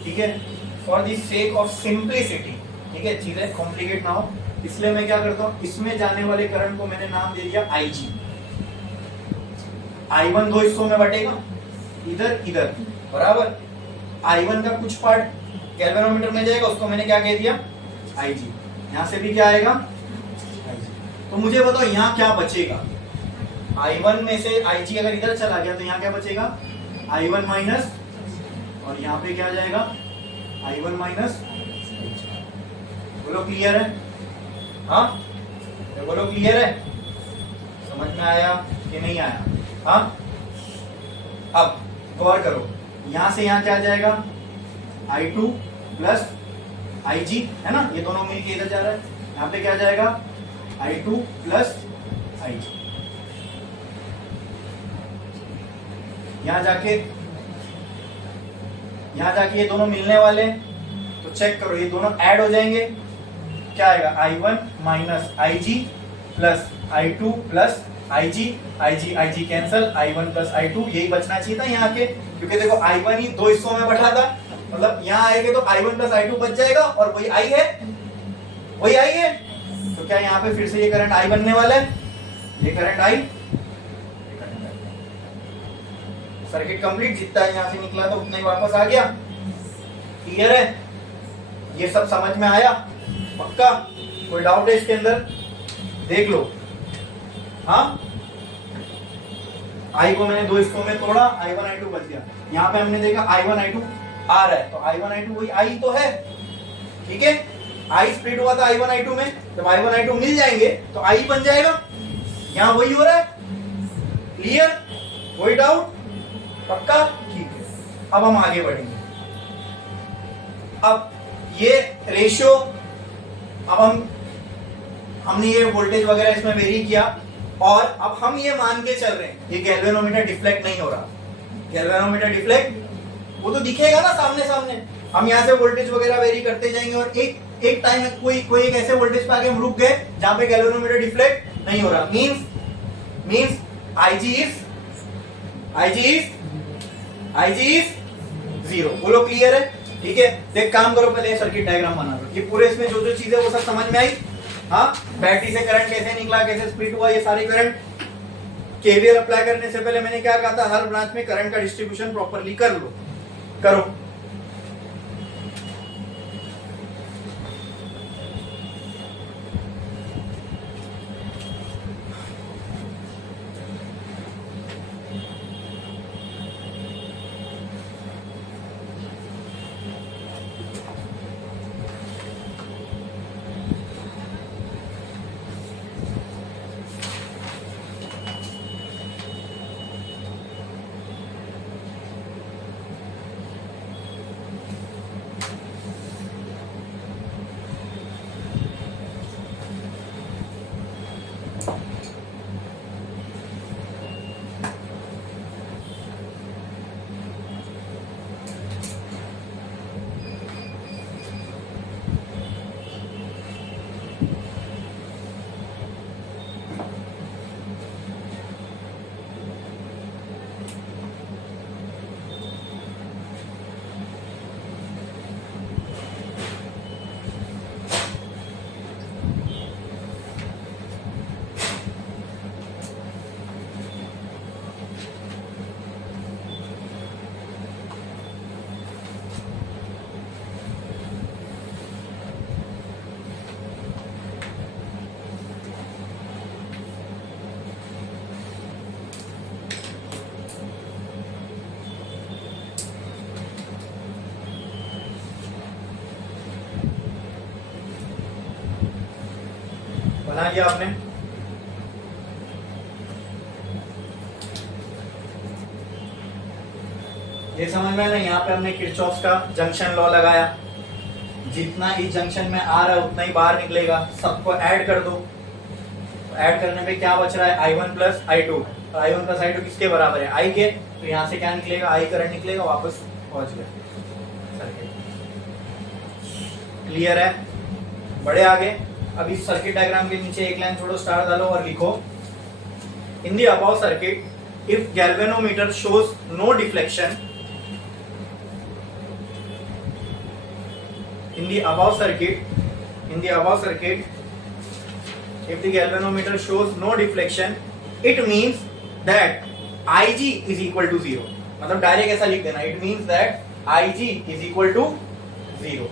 ठीक है। For the sake of simplicity, ठीक है, चीजें कॉम्प्लिकेट ना हो, इसलिए मैं क्या करता हूँ, इसमें जाने वाले करंट को मैंने नाम दे दिया IG। I1 दो हिस्सों में बटेगा, इधर इधर बराबर। I1 का कुछ पार्ट गैल्वेनोमीटर में जाएगा, उसको मैंने क्या कह दिया IG। यहाँ से भी क्या आएगा IG। तो मुझे बताओ यहाँ क्या बचेगा, I1 में से IG अगर इधर चला गया तो यहाँ क्या बचेगा I1 माइनस, और यहाँ पे क्या जाएगा I1 माइनस। बोलो क्लियर है? हाँ बोलो क्लियर है? समझ में आया कि नहीं आया? हाँ अब गौर करो, यहां से यहां क्या जाएगा I2 प्लस IG, है ना, ये दोनों मिलके इधर जा रहा है, यहाँ पे क्या जाएगा I2 प्लस IG। यहां जाके ये दोनों मिलने वाले हैं, तो चेक करो ये दोनों ऐड हो जाएंगे, क्या आएगा I1 minus IG plus I2 plus IG, IG cancel, I1 plus I2, यही बचना चाहिए था यहाँ के, क्योंकि देखो I1 ही दो हिस्सों में बैठा था, मतलब यहाँ आएंगे तो I1 प्लस I2 बच जाएगा, और वही I है, वही I है। तो क्या यहाँ पे फिर से ये करंट I बनने वाला है, ये करंट I, सर्किट कंप्लीट, जितना यहाँ से निकला था उतना ही वापस आ गया। क्लियर है? ये सब समझ में आया? पक्का? कोई डाउट है इसके अंदर? देख लो। हाँ I को मैंने दो हिस्सों में तोड़ा, I1 I2 बच गया। यहाँ पे हमने देखा I1 I2 आ रहा है, तो I1 I2 वही I तो है, ठीक है। I स्प्लिट हुआ था I1 I2 में, जब I1 I2 मिल जाएंगे तो I बन जाएगा, यहाँ वही हो रहा है। क्लियर? कोई डाउट? पक्का? ठीक है। अब हम आगे बढ़ेंगे। अब ये रेशियो, अब हमने ये वोल्टेज वगैरह इसमें वेरी किया, और अब हम ये मान के चल रहे हैं ये गैल्वेनोमीटर डिफ्लेक्ट नहीं हो रहा। गैल्वेनोमीटर डिफ्लेक्ट वो तो दिखेगा ना सामने सामने, हम यहाँ से वोल्टेज वगैरह वेरी करते जाएंगे, और एक टाइम में कोई एक ऐसे वोल्टेज पे आके हम रुक गए जहां पे गैल्वेनोमीटर डिफ्लेक्ट नहीं हो रहा। Means IG is 0। बोलो क्लियर है? ठीक है। तो एक काम करो, पहले सर्किट डायग्राम बना दो। ये पूरे इसमें जो जो चीजें वो सब समझ में आई? हाँ, बैटरी से करंट कैसे निकला, कैसे स्प्लिट हुआ, ये सारे करंट। केवीएल अप्लाई करने से पहले मैंने क्या कहा था, हर ब्रांच में करंट का डिस्ट्रीब्यूशन प्रॉपर्ली कर लो। करो। बना लिया आपने? ये समझ में ना, यहाँ पे हमने किरचॉफ का जंक्शन लॉ लगाया, जितना इस जंक्शन में आ रहा है उतना ही बाहर निकलेगा, सबको ऐड कर दो। तो ऐड करने पे क्या बच रहा है, I1 प्लस I2, और I1 प्लस I2 किसके बराबर है, I के। तो यहाँ से क्या निकलेगा, आई करंट निकलेगा, वापस पहुंच गया सर्किट। क्लियर है? बड़े आगे। अब इस सर्किट डायग्राम के नीचे एक लाइन छोड़ो, स्टार डालो और लिखो, in the above circuit if galvanometer shows no deflection, in the above circuit if the galvanometer shows no deflection it means that Ig is equal to 0। मतलब डायरेक्ट ऐसा लिख देना, it means that Ig is equal to 0।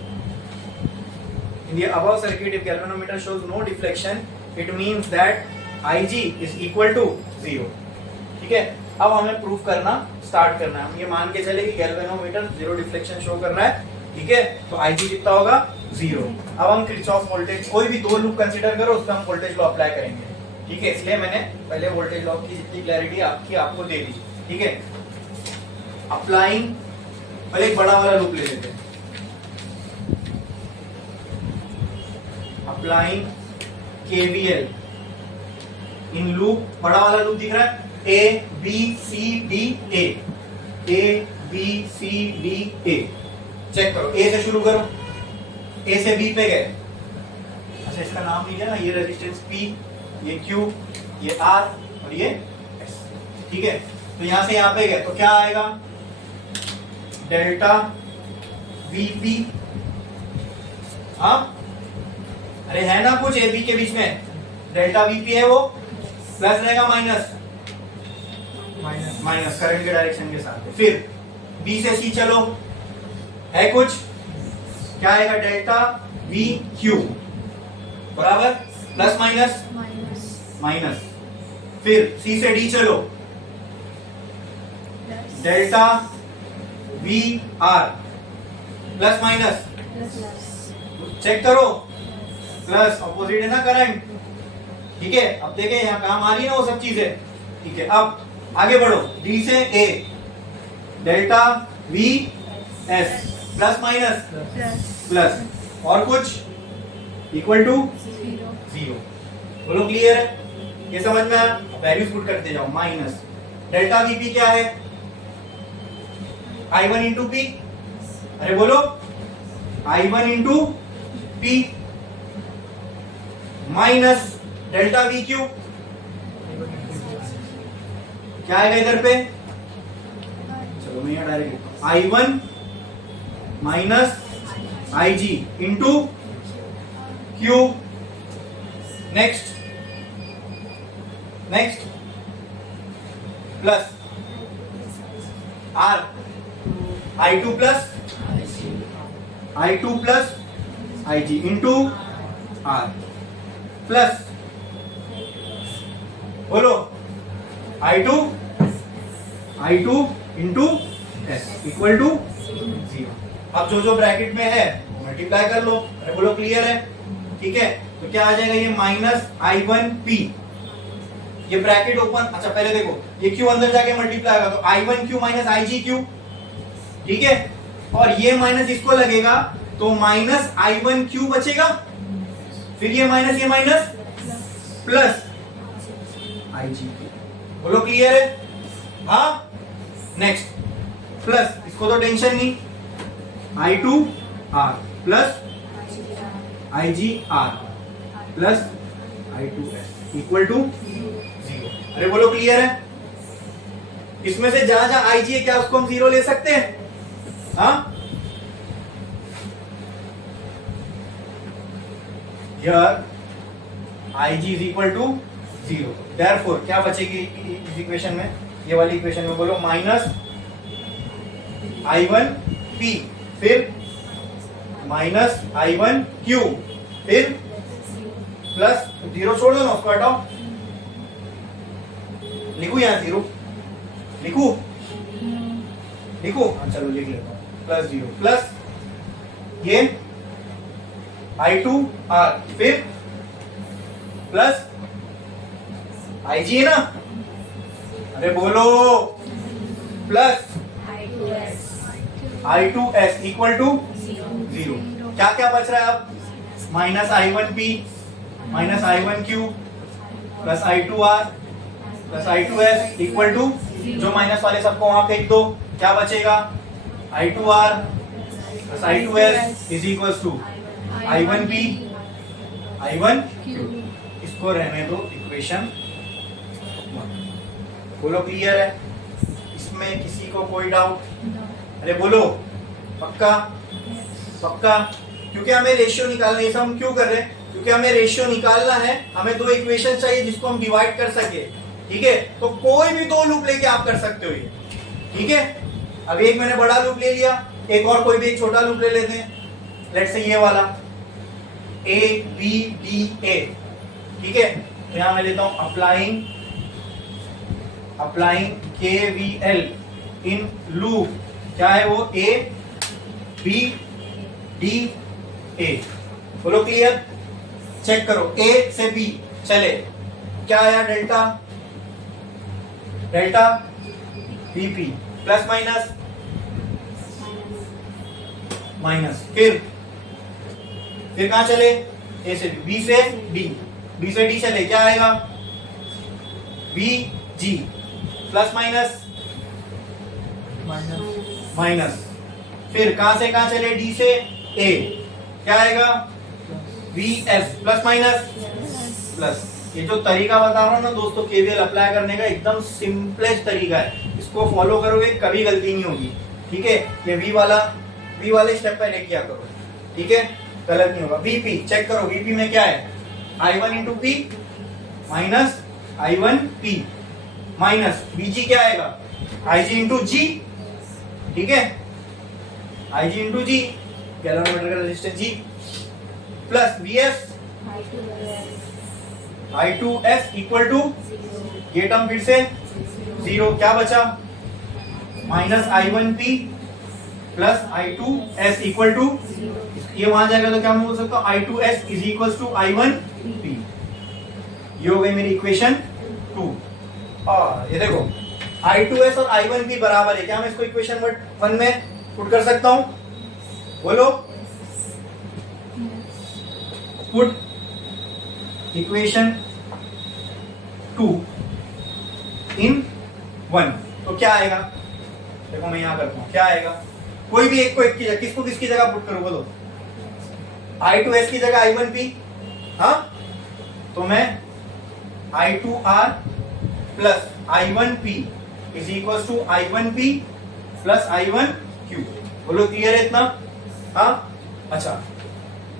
in the above circuit if galvanometer shows no deflection it means that Ig is equal to 0। ठीक है, अब हमें proof करना start करना है। हम ये मान के चले कि गैल्वेनोमीटर 0 डिफ्लेक्शन शो कर रहा है, ठीक है, तो Ig कितना होगा, 0। अब हम किरचॉफ वोल्टेज, कोई भी दो लूप कंसीडर करो, उसका हम वोल्टेज लॉ अप्लाई करेंगे, ठीक है। इसलिए मैंने पहले वोल्टेज लॉ की जितनी क्लैरिटी आपको दे दी, ठीक है। अप्लाइंग, पहले एक बड़ा वाला लूप ले लेते हैं। अप्लाइंग KVL इन लूप, बड़ा वाला लूप दिख रहा है, A B C D A, A B C D A। Check करो, ए से शुरू करो, ए से बी पे गए। अच्छा, इसका नाम लिखा ना, ये रेजिस्टेंस P, ये Q, ये R और ये S, ठीक है। तो यहां से यहां पे गए तो क्या आएगा, डेल्टा VP। हाँ, अरे है ना कुछ ए बी के बीच में, डेल्टा VP है, वो प्लस रहेगा माइनस करंट के डायरेक्शन के साथ। फिर बी से सी चलो, है कुछ, क्या आएगा, डेल्टा VQ बराबर प्लस माइनस। फिर सी से डी चलो, delta VR plus minus, check करो, प्लस ऑपोजिट है ना करंट, ठीक है। अब देखें यहाँ काम आ रही है ना वो सब चीजें, ठीक है। अब आगे बढ़ो, डी से A, delta VS plus minus plus और कुछ इक्वल टू 0। बोलो क्लियर है, ये समझ में आया? वैल्यूज पुट करते जाओ, माइनस डेल्टा VP क्या है, I1 इंटू P, अरे बोलो I1 into P minus delta VQ, क्या आएगा इधर पे, चलो मैं यहाँ direct I1 minus IG into Q, next plus R, I2 plus IG into R plus, बोलो I2 into S equal to 0। अब जो ब्रैकेट में है मल्टीप्लाई कर लो, अरे बोलो क्लियर है, ठीक है। तो क्या आ जाएगा, ये माइनस I1P, ये ब्रैकेट ओपन। अच्छा पहले देखो, ये Q अंदर जाके मल्टीप्लाई होगा तो I1Q माइनस IGQ, ठीक है। और ये माइनस इसको लगेगा तो माइनस I1Q बचेगा, फिर ये माइनस प्लस IGQ। बोलो क्लियर है? हाँ, नेक्स्ट प्लस, इसको तो टेंशन नहीं, I2R plus IGR plus I2S equal to 0। अरे बोलो क्लियर है? इसमें से जहां जहां IG है क्या उसको हम 0 ले सकते हैं? हाँ, here IG is equal to 0, therefore क्या बचेगी इस इक्वेशन में, ये वाली इक्वेशन में, बोलो माइनस I1P, फिर माइनस I1Q, फिर प्लस 0 छोड़ दो ना, उसको हटाओ, लिखू यहाँ 0, लिखू चलो लिख लेता हूँ, प्लस 0 प्लस ये I2R, फिर प्लस IG है ना, अरे बोलो, प्लस I2S इक्वल टू 0। क्या क्या बच रहा है अब, minus I1P minus I1Q plus I2R plus I2S equal to जो माइनस वाले सबको वहां फेंक दो, क्या बचेगा? I2R plus I2S is equal to I1P I1Q। इसको रहने दो इक्वेशन। बोलो क्लियर है? इसमें किसी को कोई डाउट? अरे बोलो पक्का? पक्का? क्योंकि हमें रेशियो निकालना है। हम क्यों कर रहे हैं? क्योंकि हमें रेशियो निकालना है, हमें दो इक्वेशन चाहिए जिसको हम डिवाइड कर सके। ठीक है, तो कोई भी दो लूप लेके आप कर सकते हो ये। ठीक है, अब एक मैंने बड़ा लूप ले लिया, एक और कोई भी एक छोटा लूप ले लेते हैं। लेट्स से ये वाला A B D A। ठीक है, तो यहां मैं लेता हूं अप्लाइंग KVL इन लूप। क्या है वो? A B D A। बोलो क्लियर? चेक करो, A से B चले, क्या आया? डेल्टा BP प्लस माइनस, फिर कहां चले? A से B से D चले, क्या आएगा? VG प्लस माइनस, फिर कहां से कहां चले? D से A, क्या आएगा? VS plus plus. ये जो तरीका बता रहा हूं ना दोस्तों केवीएल अप्लाई करने का, एकदम सिंपलेस्ट तरीका है। इसको फॉलो करोगे कभी गलती नहीं होगी। ठीक है, ये V वाले स्टेप पहले किया करो। ठीक है, गलत नहीं होगा। VP चेक करो, VP में क्या है? I1 into P minus I1P minus VG क्या आएगा? IG into G। ठीक है, IG इंटू G, गैल्वेनोमीटर का resistance G, plus VS I2S equal to, ये टर्म फिर से 0, क्या बचा? Minus I1P plus I2S equal to, ये वहां जाएगा तो क्या मैं बोल सकता हूं? I2S is equal to I1P। ये हो गई मेरी इक्वेशन 2। और ये देखो I2S और I1P बराबर है, क्या मैं इसको इक्वेशन 1 में पुट कर सकता हूं? बोलो, पुट इक्वेशन 2 इन 1, तो क्या आएगा? देखो मैं यहां करता हूं, क्या आएगा? कोई भी एक को एक की जगह, किसको किसकी जगह पुट करूं? बोलो, I2S की जगह I1P। हाँ, तो मैं I2R plus I1P is equal to I1P plus I1Q। बोलो क्लियर है इतना? हाँ, अच्छा,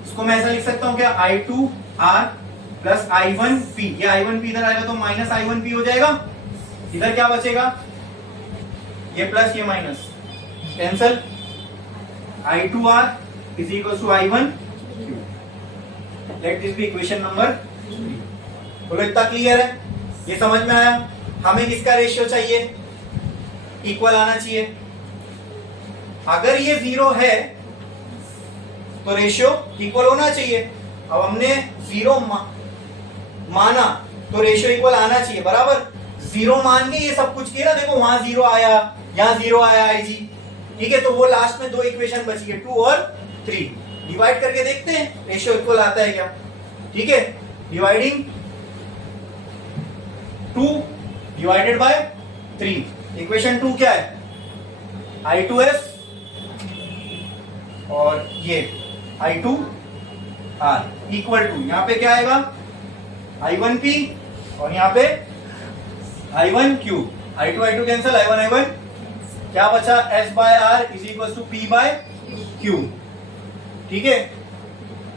इसको मैं ऐसा लिख सकता हूं क्या? I2R प्लस I1P, ये I1P इधर आएगा तो माइनस I1P हो जाएगा। इधर क्या बचेगा? ये प्लस ये minus cancel. I2R is equal to I1Q। Let this be equation number 3। बोलो इतना क्लियर है? ये समझ में आया? हमें किसका रेशियो चाहिए? इक्वल आना चाहिए। अगर ये 0 है तो रेशियो इक्वल होना चाहिए। अब हमने 0 माना तो रेशियो इक्वल आना चाहिए, बराबर। 0 मान के ये सब कुछ किया ना, देखो वहां 0 आया, यहां 0 आया IG। ठीक है, तो वो लास्ट में दो इक्वेशन बची है, 2 और 3। डिवाइड करके देखते हैं रेशियो इक्वल आता है क्या। ठीक है, डिवाइडिंग 2 डिवाइडेड बाय 3। इक्वेशन 2 क्या है? I2S और ये I2R इक्वल टू, यहां पे क्या आएगा? I1P और यहां पे I1Q। I2 कैंसल, I1 क्या बचा? S by R is equal to P by Q। ठीक है,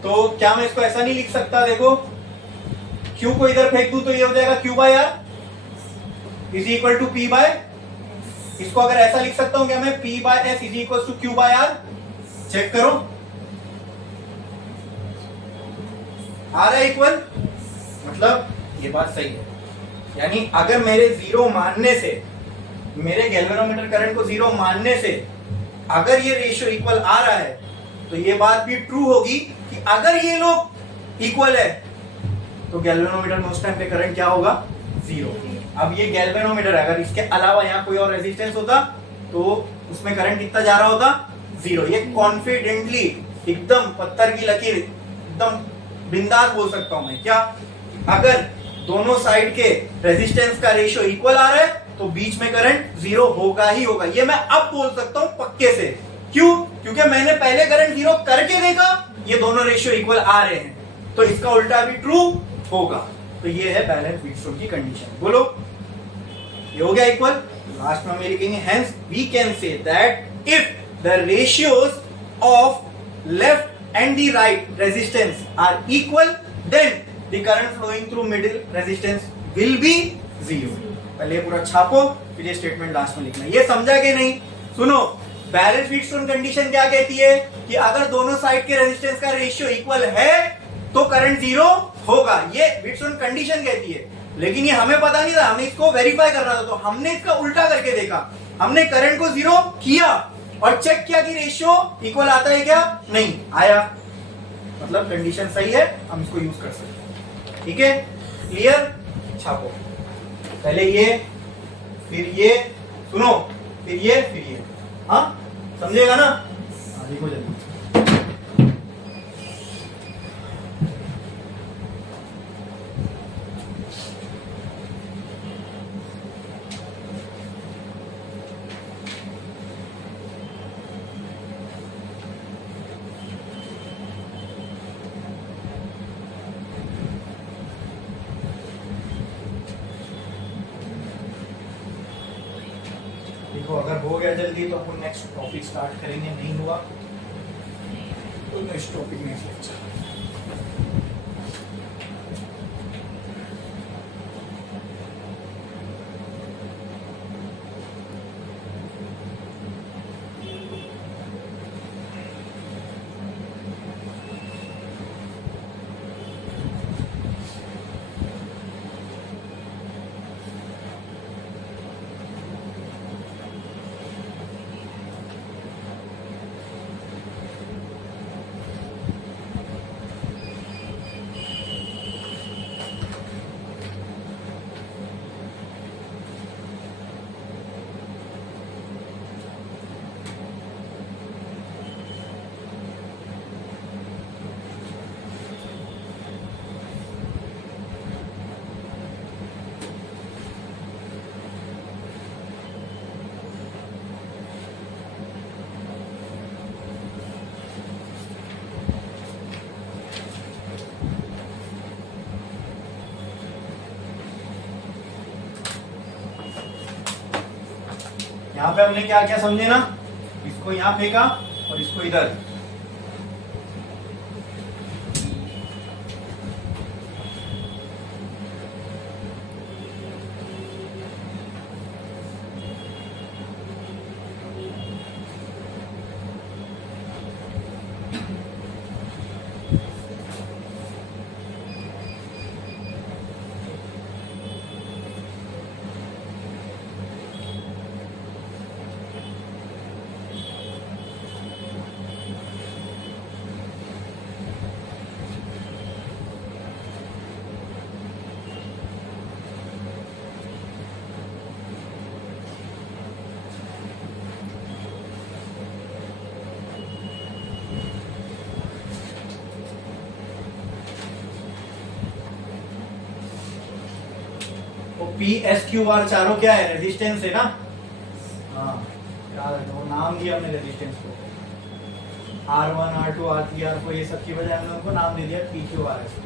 तो क्या मैं इसको ऐसा नहीं लिख सकता? देखो, Q को इधर फेंक दूं तो ये हो जाएगा Q by R is equal to P by, इसको अगर ऐसा लिख सकता हूं क्या मैं? P by S is equal to Q by R। Check करो, आ रहा है इक्वल? मतलब ये बात सही है। यानी अगर मेरे 0 मानने से, मेरे गैल्वेनोमीटर करंट को 0 मानने से अगर ये रेशियो इक्वल आ रहा है, तो ये बात भी ट्रू होगी कि अगर ये लोग इक्वल है तो गैल्वेनोमीटर में उस टाइम पे करंट क्या होगा? 0। अब ये गैल्वेनोमीटर है, अगर इसके अलावा यहाँ कोई और रेजिस्टेंस होता तो उसमें करंट कितना जा रहा होता? 0। ये कॉन्फिडेंटली, एकदम पत्थर की लकीर, एकदम बिंदास बोल सकता हूं मैं। क्या? अगर दोनों साइड के रेजिस्टेंस का रेशियो इक्वल आ रहा है तो बीच में करंट जीरो होगा ही होगा। ये मैं अब बोल सकता हूं पक्के से। क्यों? क्योंकि मैंने पहले करंट जीरो करके देखा, ये दोनों रेशियो इक्वल आ रहे हैं, तो इसका उल्टा भी ट्रू होगा। तो ये है बैलेंस व्हीटस्टोन की कंडीशन। बोलो, ये हो गया इक्वल। लास्ट में हम लिखेंगे hence we can say that if the ratios of left and the right resistance are equal then the current flowing through middle resistance will be zero. पहले पूरा छापो, फिर ये स्टेटमेंट लास्ट में लिखना। ये समझा कि नहीं? सुनो, बैलेंस व्हीटस्टोन कंडीशन क्या कहती है कि अगर दोनों साइड के रेजिस्टेंस का रेशियो इक्वल है तो करंट जीरो होगा। ये व्हीटस्टोन कंडीशन कहती है। लेकिन ये हमें पता नहीं था, हमें इसको वेरीफाई करना था, तो हमने इसका उल्टा करके देखा। हमने करंट को जीरो किया और चेक किया कि रेशियो इक्वल आता है क्या? नहीं आया, मतलब कंडीशन सही है, हम इसको यूज कर सकते हैं। ठीक है, क्लियर? छापो, पहले ये, फिर ये, सुनो, फिर ये, फिर ये। हाँ, समझेगा ना? लिखो जल्दी। देखो, अगर हो गया जल्दी तो अपन नेक्स्ट टॉपिक स्टार्ट करेंगे, नहीं हुआ तो नेक्स्ट टॉपिक नेक्स्ट लेक्चर। यहाँ पे हमने क्या क्या समझे ना, इसको यहाँ फेंका और इसको इधर। पी एस क्यू आर चारों क्या है? रेजिस्टेंस है ना। हाँ, याद रखो, नाम दिया हमने रेजिस्टेंस को, R1 R2 R3 R4, ये सब की वजह हमने उनको नाम दे दिया पी क्यू आर एस।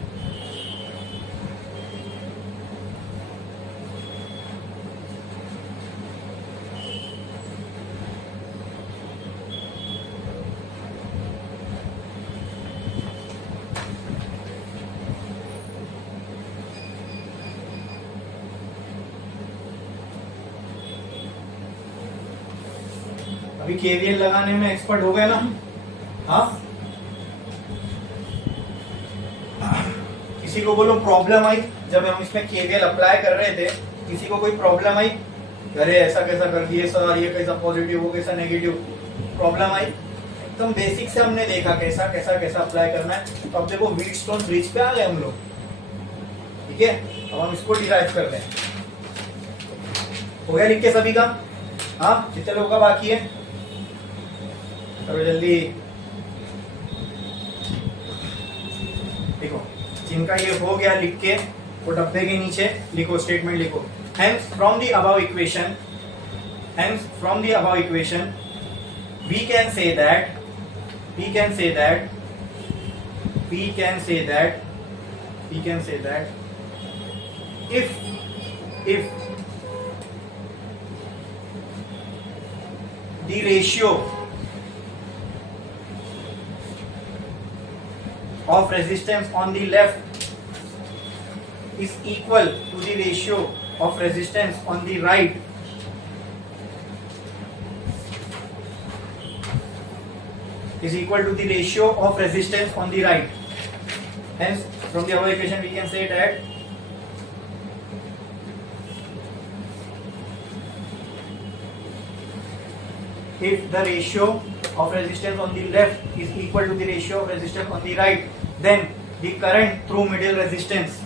अभी केवीएल लगाने में एक्सपर्ट हो गए ना? हाँ, किसी को बोलो प्रॉब्लम आई जब हम इसमें केवीएल अप्लाई कर रहे थे? किसी को कोई प्रॉब्लम आई? अरे ऐसा कैसा कर दिए सर, ये कैसा पॉजिटिव हो, कैसा नेगेटिव? प्रॉब्लम आई? एकदम बेसिक से हमने देखा कैसा कैसा कैसा अप्लाई करना है। तो अब देखो व्हीटस्टोन ब्रिज पे आ गए हम लोग। ठीक है, अब हम इसको डिराइव कर रहे हैं। हो गया लिख के सभी का? हाँ, कितने लोगों का बाकी है? करो जल्दी। देखो, जिनका ये हो गया लिख के वो डब्बे के नीचे लिखो, स्टेटमेंट लिखो। hence from the above equation we can say that if the ratio of resistance on the left is equal to the ratio of resistance on the right, hence from the above equation we can say that if the ratio of resistance on the left is equal to the ratio of resistance on the right, then the current through middle resistance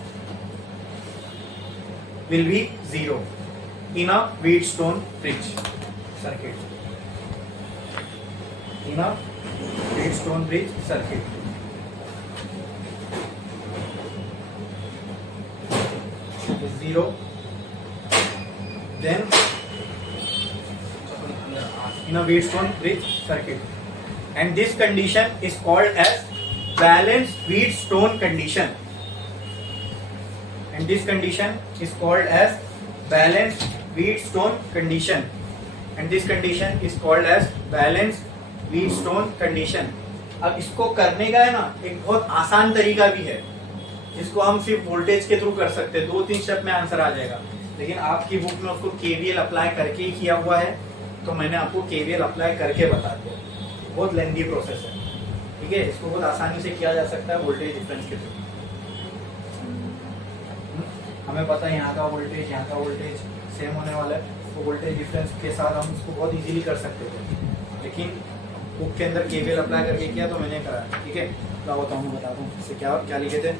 will be 0 in a Wheatstone bridge circuit. Is 0, then in a Wheatstone bridge circuit, and this condition is called as balanced Wheatstone condition. And this condition is called as balanced Wheatstone condition. अब इसको करने का है ना एक बहुत आसान तरीका भी है, जिसको हम सिर्फ वोल्टेज के थ्रू कर सकते हैं, 2-3 स्टेप में आंसर आ जाएगा। लेकिन आपकी बुक में उसको केवीएल अप्लाई करके ही किया हुआ है, तो मैंने आपको केवीएल अप्लाई करके बता दिया। बहुत लेंथी प्रोसेस है, ठीक है। इसको बहुत आसानी से किया जा सकता है वोल्टेज डिफरेंस के थ्रू। हमें पता है यहाँ का वोल्टेज सेम होने वाला है, तो वोल्टेज डिफरेंस के साथ हम इसको बहुत इजीली कर सकते थे, लेकिन बुक के अंदर केवीएल अप्लाई करके किया तो मैंने करा, ठीक है। क्या बताता हूँ इससे क्या लिखे थे।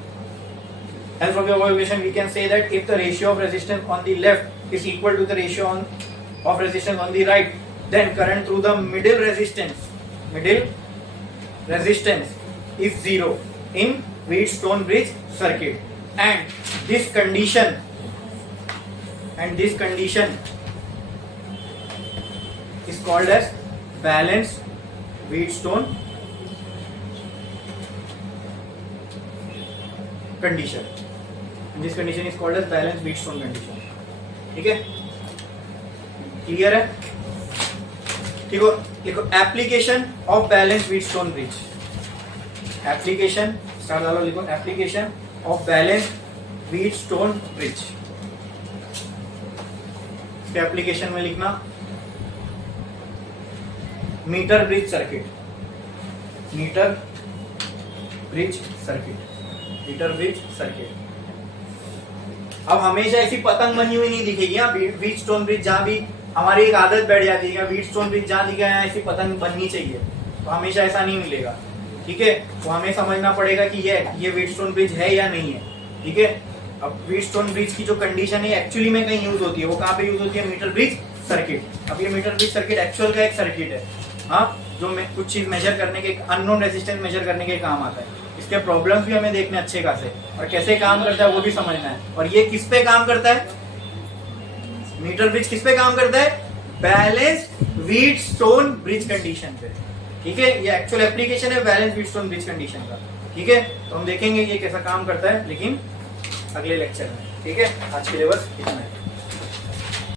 Hence from the above equation we can say that if the ratio of resistance on the left is equal to the ratio of resistance on the right, then current through the middle resistance is 0 in Wheatstone bridge circuit, and this condition is called as balanced Wheatstone condition. And this condition is called as balanced Wheatstone condition. ठीक है, clear है। ठीक हो, लिखो application of balance Wheatstone bridge. Application start डालो, लिखो application of balance Wheatstone bridge. इसके application में लिखना मीटर ब्रिज सर्किट। अब हमेशा ऐसी पतंग बनी हुई नहीं दिखेगी। Wheatstone ब्रिज जहां भी हमारी एक आदत बैठ जाती है, Wheatstone ब्रिज जहां दिखा है ऐसी पतंग बननी चाहिए, तो हमेशा ऐसा नहीं मिलेगा, ठीक है। तो हमें समझना पड़ेगा कि ये Wheatstone ब्रिज है या नहीं है, ठीक है। अब Wheatstone ब्रिज की जो कंडीशन है एक्चुअली में कहीं यूज होती है, वो कहाँ पे यूज होती है? Meter bridge circuit. अब ये मीटर ब्रिज सर्किट एक्चुअल का एक सर्किट है, हाँ, जो कुछ चीज मेजर करने के, अननोन रेजिस्टेंस मेजर करने के काम आता है। इसके प्रॉब्लम्स भी हमें देखने अच्छे खासे, और कैसे काम करता है वो भी समझना है। और ये किस पे काम करता है? मीटर ब्रिज किस पे काम करता है? बैलेंस्ड Wheatstone ब्रिज कंडीशन पे, ठीक है। ये एक्चुअल एप्लीकेशन है बैलेंस्ड Wheatstone ब्रिज कंडीशन का, ठीक है। तो हम देखेंगे ये कैसा काम करता है, लेकिन अगले लेक्चर में, ठीक है। आज के लिए बस इतना है।